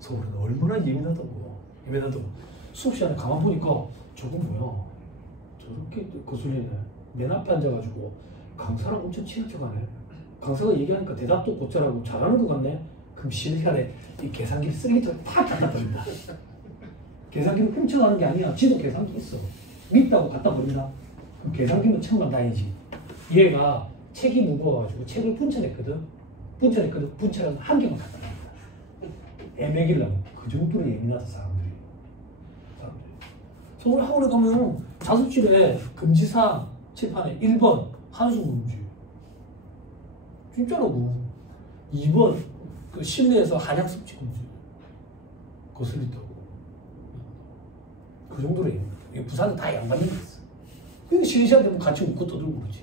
서울은 얼마나 예민하다고. 수업 시간에 가만 보니까 저건 뭐야? 저렇게 거슬리네. 맨 앞에 앉아가지고 강사랑 엄청 친한 척하네. 강사가 얘기하니까 대답도 곧잘하고 잘하는 것 같네. 그럼 쉬는 시간에 이 계산기를 쓰레기통에 팍 갖다 버린다. 계산기를 훔쳐가는 게 아니야. 지도 계산기 있어. 믿다고 갖다 버린다. 그럼 계산기는 천만 다행이지. 얘가 책이 무거워가지고 책을 분쳐냈거든. 분쳐라면 한 개만 갖다 놔. 애매길라고. 그 정도로 예민하다 사람들이. 서울 학원에 가면 자습실에 금지사항 칠판에 1번 한숨 금지. 진짜라고. 2번 그 실내에서 한약 섭취 금지. 거슬린다고. 그 정도로 예민해. 부산은 다 양반들이 있어. 근데 쉬는 시간 되면 같이 웃고 떠들고 그러지.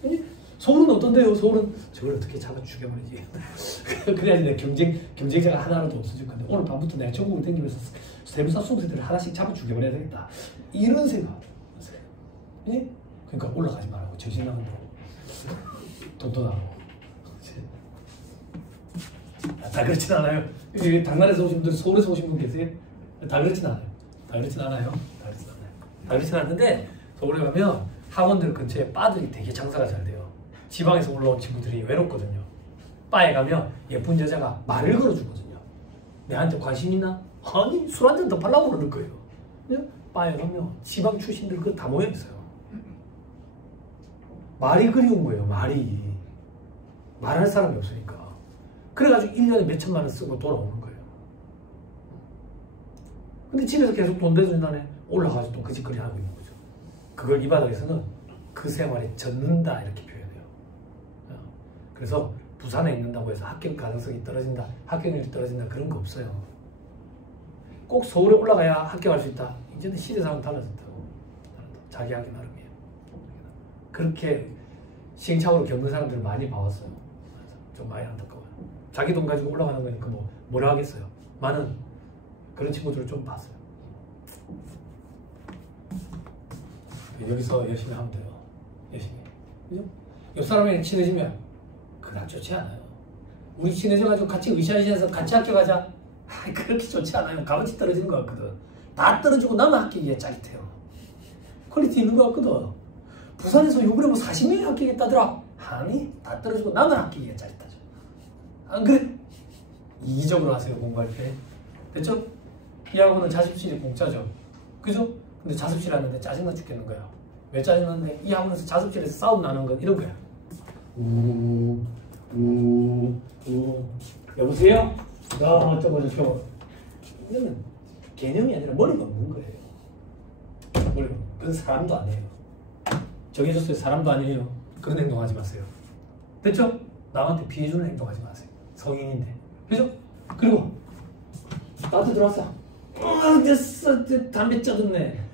근데 서울은 어떤데요? 서울은 저걸 어떻게 잡아 죽여버리지. 그래야지 내 경쟁자가 하나라도 없어질 건데 오늘 밤부터 내가 전국을 다니면서 세무사 수험생들을 하나씩 잡아 죽여버려야 되겠다. 이런 생각. 예? 그러니까 올라가지 말라고. 정신 나간다고. 돈도 나가고. 다 그렇진 않아요. 당나라에서 오신 분들, 서울에서 오신 분 계세요? 다 그렇진 않아요. 다 그렇진 않는데 서울에 가면 학원들 근처에 바들이 되게 장사가 잘 돼요. 지방에서 올라온 친구들이 외롭거든요. 바에 가면 예쁜 여자가 말을 걸어주거든요. 내한테 관심 있나? 아니 술 한 잔 더 팔라고 그러는 거예요. 바에 가면 지방 출신들 그거 다 모여있어요. 말이 그리운 거예요. 말할 사람이 없으니까. 그래가지고 1년에 몇 천만 원 쓰고 돌아오는 거예요. 근데 집에서 계속 돈 대준다네. 올라가서 또 그 짓거리 하고 있는 거죠. 그걸 이 바닥에서는 그 생활에 젖는다 이렇게 표현해요. 그래서 부산에 있는다고 해서 합격 가능성이 떨어진다, 합격률이 떨어진다 그런 거 없어요. 꼭 서울에 올라가야 합격할 수 있다. 이제는 시대상은 달라졌다고. 자기 하기 나름이에요. 그렇게 시행착오를 겪는 사람들을 많이 봐왔어요. 좀 많이 안타까워요. 자기 돈 가지고 올라가는 거니까 뭐라 하겠어요. 많은 그런 친구들을 좀 봤어요. 여기서 열심히 하면 돼요. 열심히. 그죠? 옆 사람이랑 친해지면 그닥 좋지 않아요. 우리 친해져가지고 같이 으쌰으쌰해서 같이 합격하자. 그렇게 좋지 않아요. 값어치 떨어지는 것 같거든. 다 떨어지고 나만 합격이 짜릿해요. 퀄리티 있는 것 같거든. 부산에서 요번에 40명이 합격했다더라. 아니 다 떨어지고 나만 합격이 짜릿하죠. 안 그래? 이기적으로 하세요. 공부할 때. 됐죠? 이 학원은 자습실이 공짜죠. 그죠? 근데 자습실 하는데 짜증나 죽겠는 거야. 왜 짜증나는데? 이 학원에서 자습실에서 싸움 나는 건 이런 거야. 여보세요? 어쩌고 이거는 개념이 아니라 머리가 없는 거예요. 머리가. 그건 사람도 아니에요. 정해졌어요. 사람도 아니에요. 그런 행동하지 마세요. 됐죠? 남한테 피해주는 행동하지 마세요. 성인인데. 그죠? 그리고 나한테 들어왔어. 됐어. 담배 쪄듣네.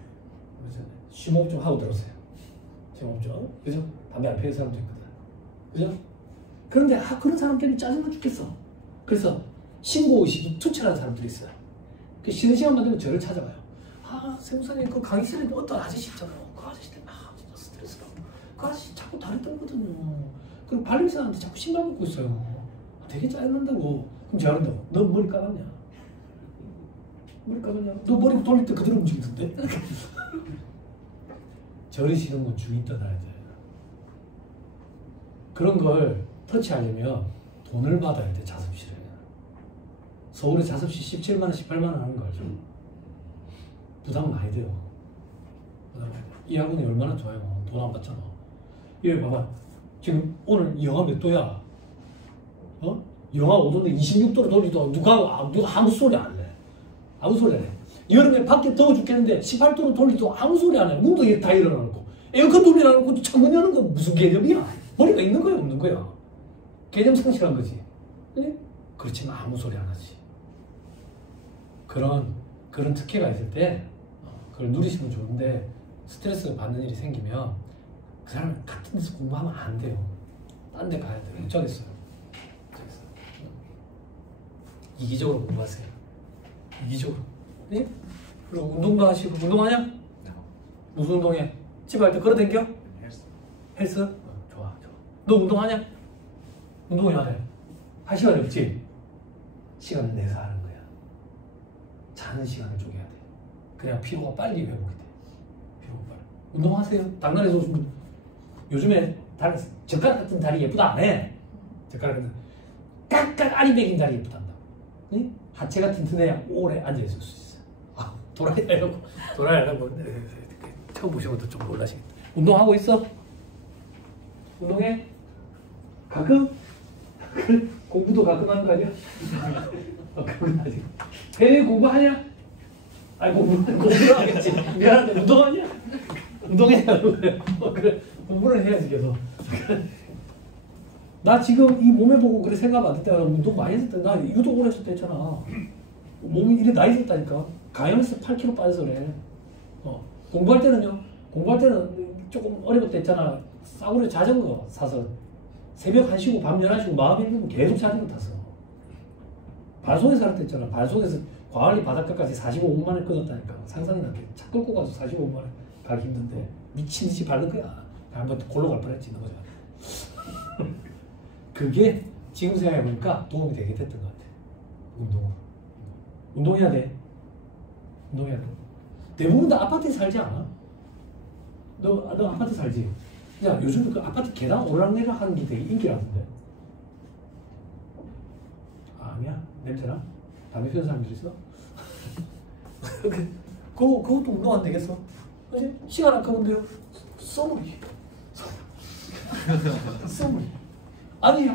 심호흡 좀 하고 들었어요. 심호흡 좀. 그죠? 담배 안 피우는 사람도 있거든. 그죠? 그런데 그런 사람끼리 짜증나 죽겠어. 그래서 신고의식이 투철한 사람들이 있어요. 그 쉬는 시간만 되면 저를 찾아와요. 아, 세무사님 그 강의실에 어떤 아저씨 있잖아요. 그 아저씨 때문에 진짜 스트레스 받고 그 아저씨 자꾸 다리 떨거든요. 그리고 발냄새나는데 자꾸 신발 먹고 있어요. 되게 짜증난다고. 그럼 제가 그런다고. 너 머리 감았냐? 머리 감았냐? 너 머리 돌릴 때 그대로 움직이던데? 저리시는 건 중이 떠나야 돼. 그런 걸 터치하려면 돈을 받아야 돼, 자습실에. 서울에 자습실 17만원, 18만원 하는 거 알죠? 부담 많이 돼요. 이 학원이 얼마나 좋아요. 돈 안 받잖아. 여기 봐봐. 지금 오늘 영하 몇 도야? 어? 영하 5도인데 26도로 돌리도 누가 아무 소리 안 해. 아무 소리 안 해. 여름에 밖에 더워 죽겠는데 18도로 돌리도 아무 소리 안 해. 문도 다 열어놓고. 에어컨 돌려놓고 창문 여는 거 무슨 개념이야? 머리가 있는 거야, 없는 거야? 개념 상실한 거지. 네? 그렇지만 아무 소리 안 하지. 그런 특혜가 있을 때 그걸 누리시면 좋은데 스트레스 받는 일이 생기면 그 사람은 같은 데서 공부하면 안 돼요. 딴 데 가야 돼요. 못 하겠어요. 이기적으로 공부하세요. 이기적으로. 네? 그리고 운동도 하시고. 운동하냐? 무슨 운동해? 집에 할 때 걸어댕겨? 헬스? 좋아. 너 운동하냐? 운동해야 돼. 할 시간이 없지? 시간을 내서 하는 거야. 자는 시간을 쪼개야 돼. 그래야 피로가 빨리 회복이 돼. 피로가 빨리. 운동하세요. 당나라에서 오신 분. 요즘에 젓가락 같은 다리 예쁘다 안 해. 젓가락 같은 깍깍 알이 베긴 다리 예쁘단다. 응? 하체가 튼튼해야 오래 앉아있을 수 있어. 돌아야라고 처음 보시면 좀 놀라시겠다. 운동하고 있어? 운동해? 가끔? 공부도 가끔 하는 거 아니야? 그건 아직. 배 공부하냐? 아니 공부를 하겠지. 미안한데 운동하냐? 운동해야 그래. 공부를 해야지 계속. 나 지금 이 몸에 보고 그래 생각 안 했다. 운동 많이 했을 때. 나 유도 오래 했을 때 했잖아. 몸이 이래 나이 들었다니까. 가염에서 8kg 빠져서 그래. 공부할 때는요. 공부할 때는 조금 어려울 때 있잖아. 싸구려 자전거 사서 새벽 1시고 밤 11시고 마음이 힘들면 계속 자전거 탔어. 발송에 살 때 있잖아. 발송에서 광안리 바닷가까지 45분만에 끊었다니까. 상상이 나게. 차 끌고 가서 45분만에 가기 힘든데 미친 듯이 밟는 거야. 한번 골로 갈 뻔했지. 너 거잖아. 그게 지금 생각해보니까 도움이 되게 됐던 것 같아. 운동해야 돼. 운동해야 돼. 대부분 다 아파트에 살지 않아? 너 아파트 살지? 야, 요즘 그 아파트 계단 오르락내리락 하는 게 되게 인기라던데. 아니야? 냄새나? 담배 피우는 사람들 있어? 그것도 운동 안 되겠어? 그치? 시간 아까운데요? 써머리. 써머리. 아니,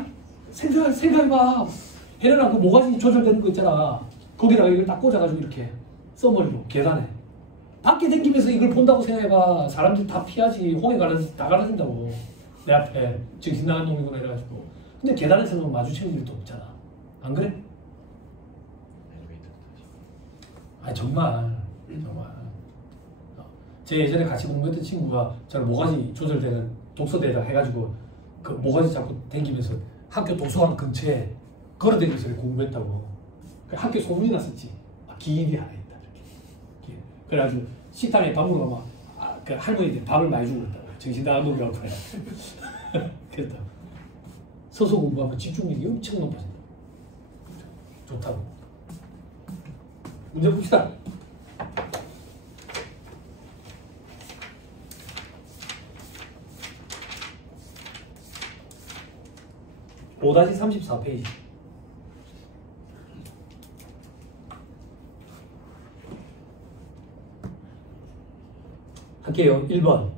생각해봐. 헬레나 그 모가지 조절되는 거 있잖아. 거기다가 이걸 딱 꽂아가지고 이렇게 써머리로 계단에. 밖에 댕기면서 이걸 본다고 생각해봐. 사람들이 다 피하지. 홍해 다 갈라진다고. 내 앞에 정신 나간 놈이구나 이래가지고. 근데 계단에서는 마주치는 일도 없잖아. 안 그래? 아니 정말. 제 예전에 같이 공부했던 친구가 저를 모가지 조절되는 독서대에다 해가지고 그 모가지 잡고 댕기면서 학교 도서관 근처에 걸어다니면서 공부했다고. 학교 소문이 났었지. 기인이 하나 있다. 이렇게. 그래가지고 식당에 밥 먹으러 가면 그 할머니들 밥을 많이 주고 있다고. 정신 나간 놈이라고 그래. 그랬다고. 서서 공부하면 집중력이 엄청 높아진다. 좋다고. 문제 봅시다. (5-34페이지) 할게요. 1번.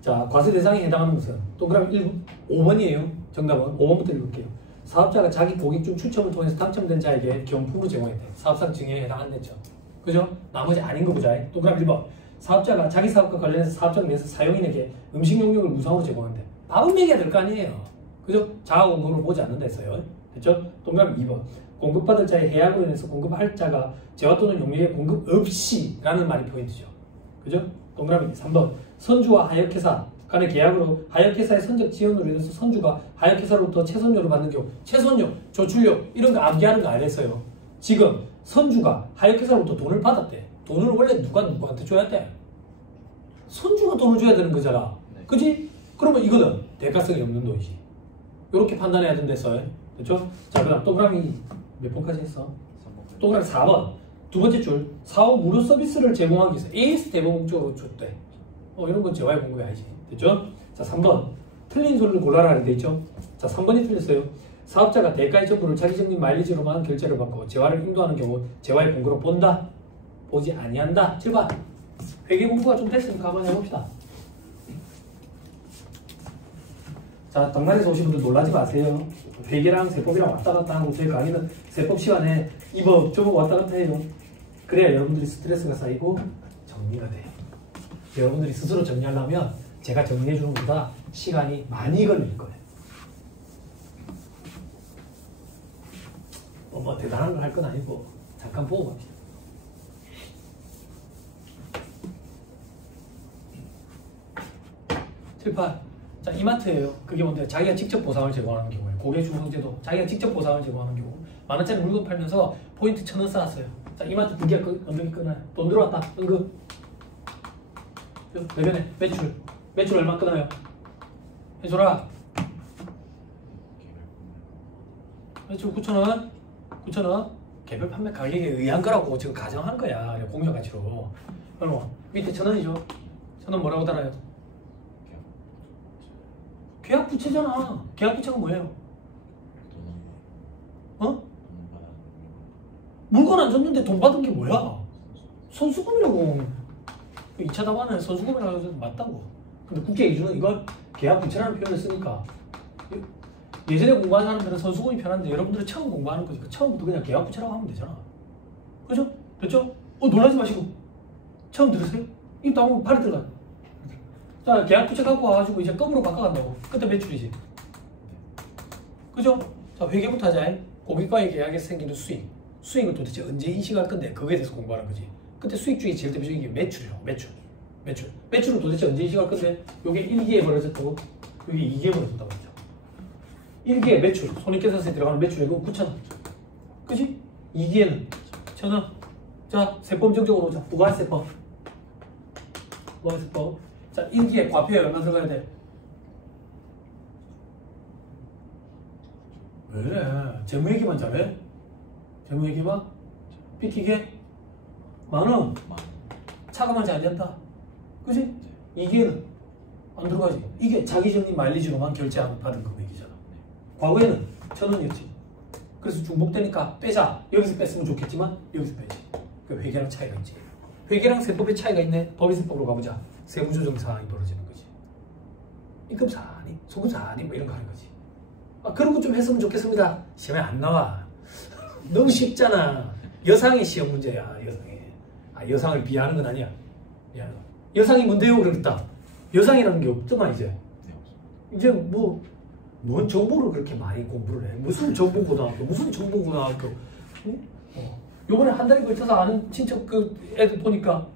자, 과세 대상에 해당하는 것은 동그라미 1번, 5번이에요. 정답은 5번부터 읽을게요. 사업자가 자기 고객 중 추첨을 통해서 당첨된 자에게 경품으로 제공했대. 사업상 증여에 해당한다 했죠. 그죠? 나머지 아닌 거 보자. 동그라미 1번. 사업자가 자기 사업과 관련해서 사업장을 내서 사용인에게 음식 용역을 무상으로 제공한대. 밥은 먹여야 될 거 아니에요. 그죠? 자가 공급을 보지 않는다 했어요. 됐죠? 동그라미 2번. 공급받을 자의 해약으로 인해서 공급할 자가 재화 또는 용역의 공급 없이 라는 말이 포인트죠. 그죠? 동그라미 3번. 선주와 하역회사 간의 계약으로 하역회사의 선적 지원으로 인해서 선주가 하역회사로부터 채선료를 받는 경우 채선료, 조출료 이런 거 암기하는 거 안 했어요. 지금 선주가 하역회사로부터 돈을 받았대. 돈을 원래 누가 누구한테 줘야 돼? 선주가 돈을 줘야 되는 거잖아. 네. 그지? 그러면 이거는 대가성이 없는 돈이지. 이렇게 판단해야 된댔어. 됐죠? 자, 그다음 동그라미 몇 번까지 했어? 3번. 동그라미 4번. 두 번째 줄. 사업 무료 서비스를 제공하기 위해서 AS 대목적으로 줬대. 이런 건 재화의 공급이 아니지. 됐죠? 자, 3번. 틀린 소리를 골라라 하는 데 있죠? 자, 3번이 틀렸어요. 사업자가 대가의 전부를 자기 적립 마일리지로만 결제를 받고 재화를 인도하는 경우 재화의 공급으로 본다. 보지 아니한다. 7번. 회계 공부가 좀 됐으니까 한번 해봅시다. 자, 동날에서 오신 분들 놀라지 마세요. 회계랑 세법이랑 왔다 갔다 하고 저희 강의는 세법 시간에 이 법, 저 법 왔다 갔다 해요. 그래야 여러분들이 스트레스가 쌓이고 정리가 돼요. 여러분들이 스스로 정리하려면 제가 정리해 주는 것보다 시간이 많이 걸릴 거예요. 뭐 대단한 걸 할 건 아니고 잠깐 보고 갑시다. 자, 이마트예요. 그게 뭔데? 자기가 직접 보상을 제공하는 경우에 고객 중성제도 자기가 직접 보상을 제공하는 경우 만원짜리 물건 팔면서 포인트 1,000원 쌓았어요. 자, 이마트 분기가 언급이 끊어요. 돈 들어왔다. 언급. 외변에 매출 얼마 끊어요? 해줘라. 매출 9,000원 개별 판매 가격에 의한 거라고 지금 가정한 거야. 공유 가치로. 그럼 밑에 1,000원이죠. 1,000원 뭐라고 달아요? 계약 부채잖아. 계약 부채가 뭐예요? 물건 안 줬는데 돈 받은 게 뭐야? 선수금이라고. 2차 답안에 선수금이라고 해서 맞다고. 근데 국회 기준은 이걸 계약 부채라는 표현을 쓰니까 예전에 공부한 사람들은 선수금이 편한데 여러분들은 처음 공부하는 거니까 처음부터 그냥 계약 부채라고 하면 되잖아. 그죠? 됐죠? 놀라지 마시고. 처음 들으세요? 입 다물고 팔이 들어가. 자, 계약 부채 갖고 와가지고 이제 금으로 바꿔간다고. 그때 매출이지. 그죠? 자, 회계부터 하자. 고객과의 계약에서 생기는 수익. 수익을 도대체 언제 인식할 건데 그거에 대해서 공부하는 거지. 그때 수익 중에 제일 대표적인 게 매출이요. 매출을 도대체 언제 인식할 건데 요게 1기에 벌어졌다고 요게 2기에 벌어졌다고 했죠. 1기에 매출, 손익계산서에 들어가는 매출액은 9,000원. 그지? 2기에는 1,000원. 자, 세법적으로 자, 부가세법. 자, 1기에 과표에 얼마 들어가야 돼? 왜 그래? 재무회계만 잘해? 재무회계만? 삐티게? 만원? 차가만 잘 된다. 그지? 2기에는 안 들어가지. 이게 자기적립 마일리지로만 결제받은 금액이잖아. 과거에는 1,000원이었지. 그래서 중복되니까 빼자. 여기서 뺐으면 좋겠지만 여기서 빼지. 그 회계랑 차이가 있지. 회계랑 세법의 차이가 있네. 법인세법으로 가보자. 세무조정 사항이 벌어지는 거지. 임금사항이, 소금사항이 뭐 이런 거 하는 거지. 그런 거 좀 했으면 좋겠습니다. 시험에 안 나와. 너무 쉽잖아. 여상의 시험 문제야. 여상을 비하하는 건 아니야. 여상이 뭔데요? 그랬다. 여상이라는 게 없더만 이제. 이제 뭔 정보를 그렇게 많이 공부를 해. 무슨 정보고등학교, 무슨 정보고등학교. 응? 요번에 한 달에 걸쳐서 아는 친척 그 애들 보니까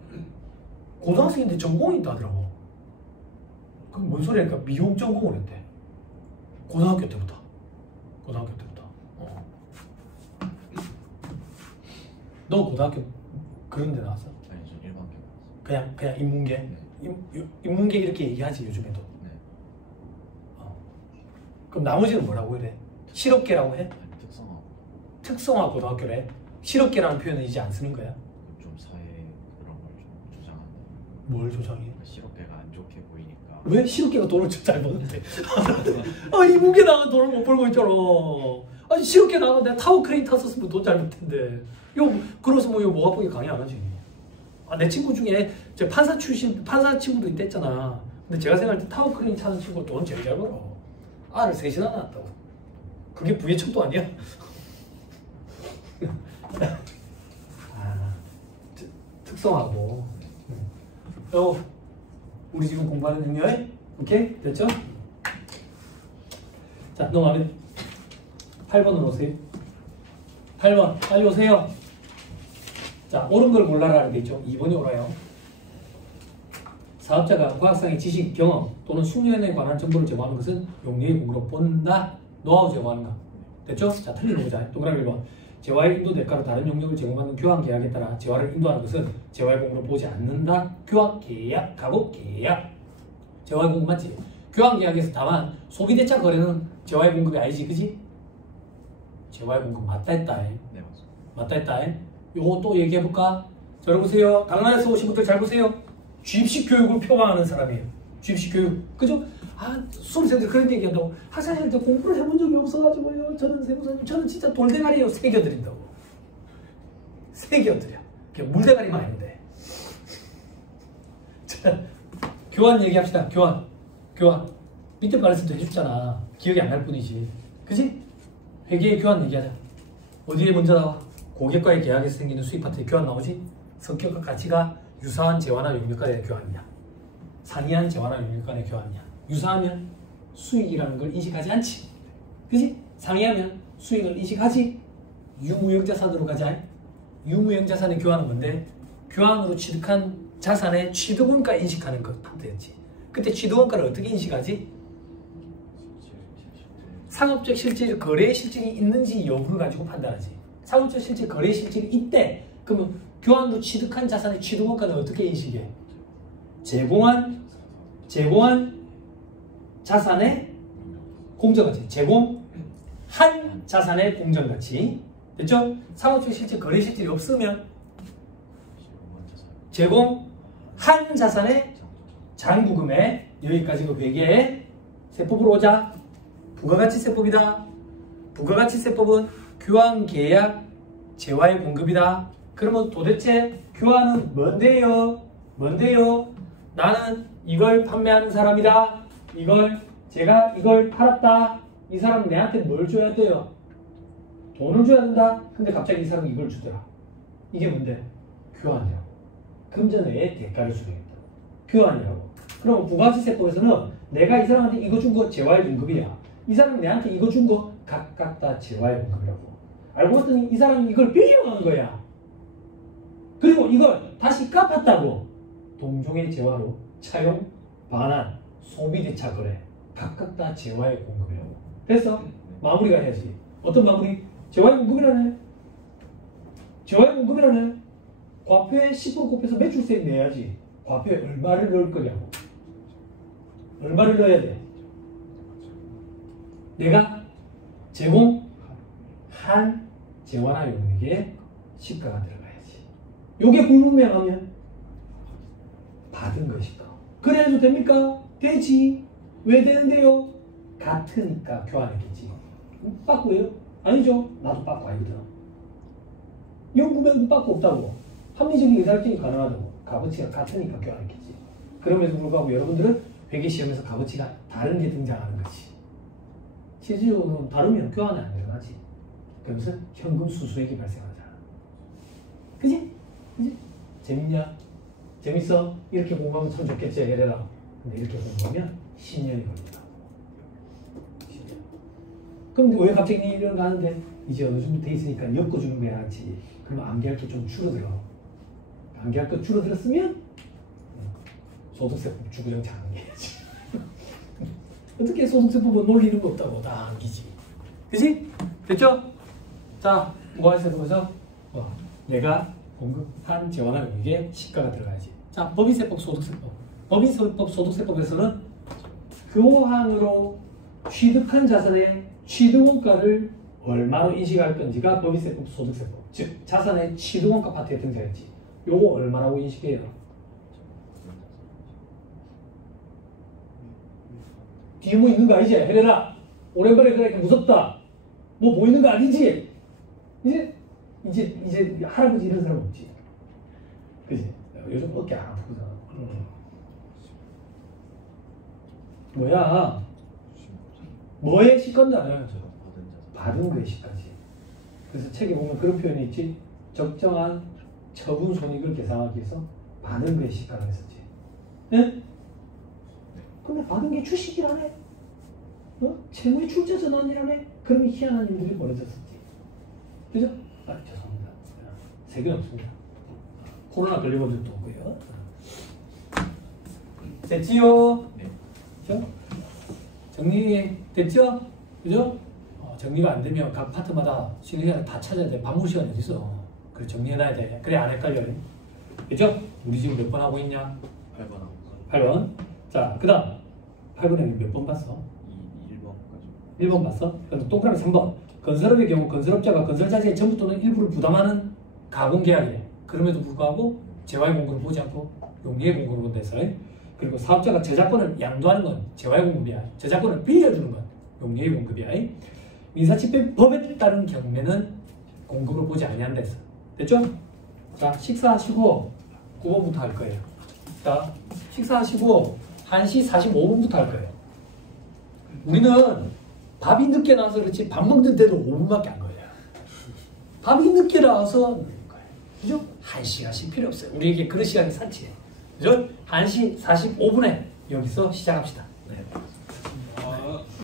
고등학생인데 전공이 있다더라고. 그럼 뭔 소리야? 미용 전공을 했대. 고등학교 때부터. 너 고등학교 그런 데 나왔어? 아니, 저 일반계 나왔어요. 그냥 인문계? 네. 인문계 이렇게 얘기하지 요즘에도. 네. 그럼 나머지는 뭐라고 그래? 실업계라고 해? 아니, 특성화 고등학교래. 실업계라는 표현은 이제 안 쓰는 거야? 좀 사회 그런 걸 좀 주장한다. 뭘 조장해? 실업계가 안 좋게 보이니까. 왜 실업계가 돈을 잘 버는데? 인문계 나가면 돈을 못 벌고 있잖아. 아니 실업계 나가면 내가 타워 크레인 탔었으면 돈 잘 벌 텐데. 그래서 뭐 아프게 강의 안 하지. 내 친구 중에 저 판사 친구도 있댔잖아. 근데 제가 생각할 때 타워 크레인 타는 친구가 돈 제일 잘 벌어. 아를 셋이나 낳았다고. 그게 부의청도 아니야? 특성하고. 우리 지금 공부하는 능력, 오케이? 됐죠? 자, 넘어가면 8번으로 오세요. 8번, 빨리 오세요. 자, 옳은 걸 골라라 하는 게 있죠. 2번이 옳아요. 사업자가 과학상의 지식, 경험 또는 숙련에 관한 정보를 제공하는 것은 용역의 공급으로 본다. 노하우 제공하는가. 됐죠? 자, 틀린 거 보자. 동그라미 1번. 재화의 인도 대가로 다른 용역을 제공하는 교환 계약에 따라 재화를 인도하는 것은 재화의 공으로 보지 않는다. 교환 계약하고 계약. 재화의 공급 맞지? 교환 계약에서 다만 소비대차 거래는 재화의 공급이 아니지, 그지? 재화의 공급 맞다 했다. 네, 맞습니다. 맞다 했다. 요거 또 얘기해볼까? 자, 여러분세요. 다른 나라에서 오신 분들 잘 보세요. 주입식 교육을 표방하는 사람이에요. 주입식 교육. 그죠? 수험생들 그런 얘기한다고. 학생할 때 공부를 해본 적이 없어가지고요. 저는 세무사님, 저는 진짜 돌대가리예요. 새겨드린다고. 새겨드려. 그냥 물대가리만 아닌데. 자, 교환 얘기합시다. 교환. 밑에 말했을 때 해줬잖아. 기억이 안 날 뿐이지. 그지? 회계의 교환 얘기하자. 어디에 먼저 나와? 고객과의 계약에서 생기는 수입 파트의 교환 나오지? 성격과 가치가 유사한 재화나 용역 간의 교환이냐? 상이한 재화나 용역 간의 교환이냐? 유사하면 수익이라는 걸 인식하지 않지? 그지? 상이하면 수익을 인식하지? 유무형 자산으로 가자. 유무형 자산의 교환은 뭔데? 교환으로 취득한 자산의 취득원가 인식하는 것 파트였지. 그때 취득원가를 어떻게 인식하지? 상업적 실질 거래 실질이 있는지 여부를 가지고 판단하지. 상업적 실질 거래 실질이 있대. 그러면 교환으로 취득한 자산의 취득원가는 어떻게 인식해? 제공한 자산의 공정가치. 제공한 자산의 공정가치. 됐죠? 상업적 실질 거래 실질이 없으면 제공한 자산의 장부금액. 여기까지가 회계의 세법으로 오자. 부가가치세법이다. 부가가치세법은 교환계약 재화의 공급이다. 그러면 도대체 교환은 뭔데요? 나는 이걸 판매하는 사람이다. 제가 이걸 팔았다. 이 사람은 내한테 뭘 줘야 돼요? 돈을 줘야 된다. 근데 갑자기 이 사람은 이걸 주더라. 이게 뭔데? 교환이라고. 금전의 대가를 수령했다. 교환이라고. 그럼 부가가치세법에서는 내가 이 사람한테 이거 준 거 재화의 공급이야. 이 사람은 내한테 이거 준 거 각각 다 재화의 공급이라고. 알고 봤더니 이 사람이 이걸 빌려간 거야. 그리고 이걸 다시 갚았다고. 동종의 재화로 차용, 반환, 소비대차 거래 각각 다 재화의 공급이라고. 됐어? 마무리가 해야지. 어떤 마무리? 재화의 공급이라네. 과표에 10% 곱해서 매출세액 내야지. 과표에 얼마를 넣을 거냐고. 얼마를 넣어야 돼? 내가 제공한 재화나 용역에 시가가 들어가야지. 요게 불분명하면 받은 것이다. 그래야죠 됩니까? 되지. 왜 되는데요? 같으니까 교환했겠지. 빠꾸예요? 아니죠. 나도 빠꾸 아니거든. 연구명도 빠꾸 없다고. 합리적인 의사결정이 가능하다고. 값어치가 같으니까 교환했겠지. 그럼에도 불구하고 여러분들은 회계시험에서 값어치가 다른 게 등장하는 거지. 실질적으로는 다르면 교환이 안 일어나지. 그러면서 현금 수수액이 발생하잖아. 그지? 재밌냐? 재밌어? 이렇게 공부하면 참 좋겠지, 얘들아. 근데 이렇게 공부하면 10년이 걸린다. 그럼 왜 갑자기 이런 거 하는데 이제 어느 정도 돼 있으니까 엮어주는 거야, 알지? 그러면 암기할 게 좀 줄어들어. 암기할 거 줄어들었으면 소득세법 주구장창 암기해야지. 어떻게 소득세법은 놀리는 거 없다고 다 암기지. 그지? 됐죠? 자, 무과세법에서 내가 공급한 재화나 용역에 시가가 들어가야지. 자, 법인세법, 소득세법. 법인세법, 소득세법에서는 교환으로 취득한 자산의 취득원가를 얼마로 인식할 건지가 법인세법, 소득세법. 즉, 자산의 취득원가 파트에 등장했지. 요거 얼마라고 인식해요? 뒤에 뭐 있는 거 아니지? 해래라. 오랜만에 그러니까 무섭다. 뭐 보이는 거 아니지? 이제 할아버지 이런 사람 없지. 그지? 요즘 어깨 안 아프거든. 뭐야? 뭐에 시건다는 받은 거에 시까지. 그래서 책에 보면 그런 표현이 있지. 적정한 처분 손익을 계산하기 위해서 받은 거에 시가를 했었지. 네? 근데 받은 게 주식이라네. 채무의 출자 전환이라네. 그런 희한한 일들이 벌어졌었지. 그죠? 죄송합니다. 세금 없습니다. 코로나 걸려본 적도 없고요. 됐지요? 네. 그죠? 정리 됐죠? 그죠? 정리가 안 되면 각 파트마다 쉬는 시간을 다 찾아야 돼. 반복 시간이 어디 있어? 그래 정리해놔야 돼. 그래 안 헷갈려. 그죠? 우리 지금 몇 번 하고 있냐? 8번 하고 8번. 자, 그 다음 8번에 몇 번 봤어? 1번까지 1번 봤어? 그럼 동그라미 3번. 건설업의 경우 건설업자가 건설 자재의 전부 또는 일부를 부담하는 가공계약이래. 그럼에도 불구하고 재화의 공급을 보지 않고 용리의 공급을 본다 해서. 그리고 사업자가 저작권을 양도하는 건 재화의 공급이야. 저작권을 빌려주는 건 용리의 공급이야. 민사집행법에 따른 경매는 공급을 보지 아니한다 했어. 됐죠? 자, 식사하시고 9번부터 할 거예요. 자, 식사하시고 1시 45분부터 할 거예요. 우리는 밥이 늦게 나와서 그렇지 밥 먹는데도 5분밖에 안 걸려요. 밥이 늦게 나와서 늦는 거예요. 그죠? 1시간씩 필요 없어요. 우리에게 그런 시간이 산치해. 그죠? 1시 45분에 여기서 시작합시다. 네.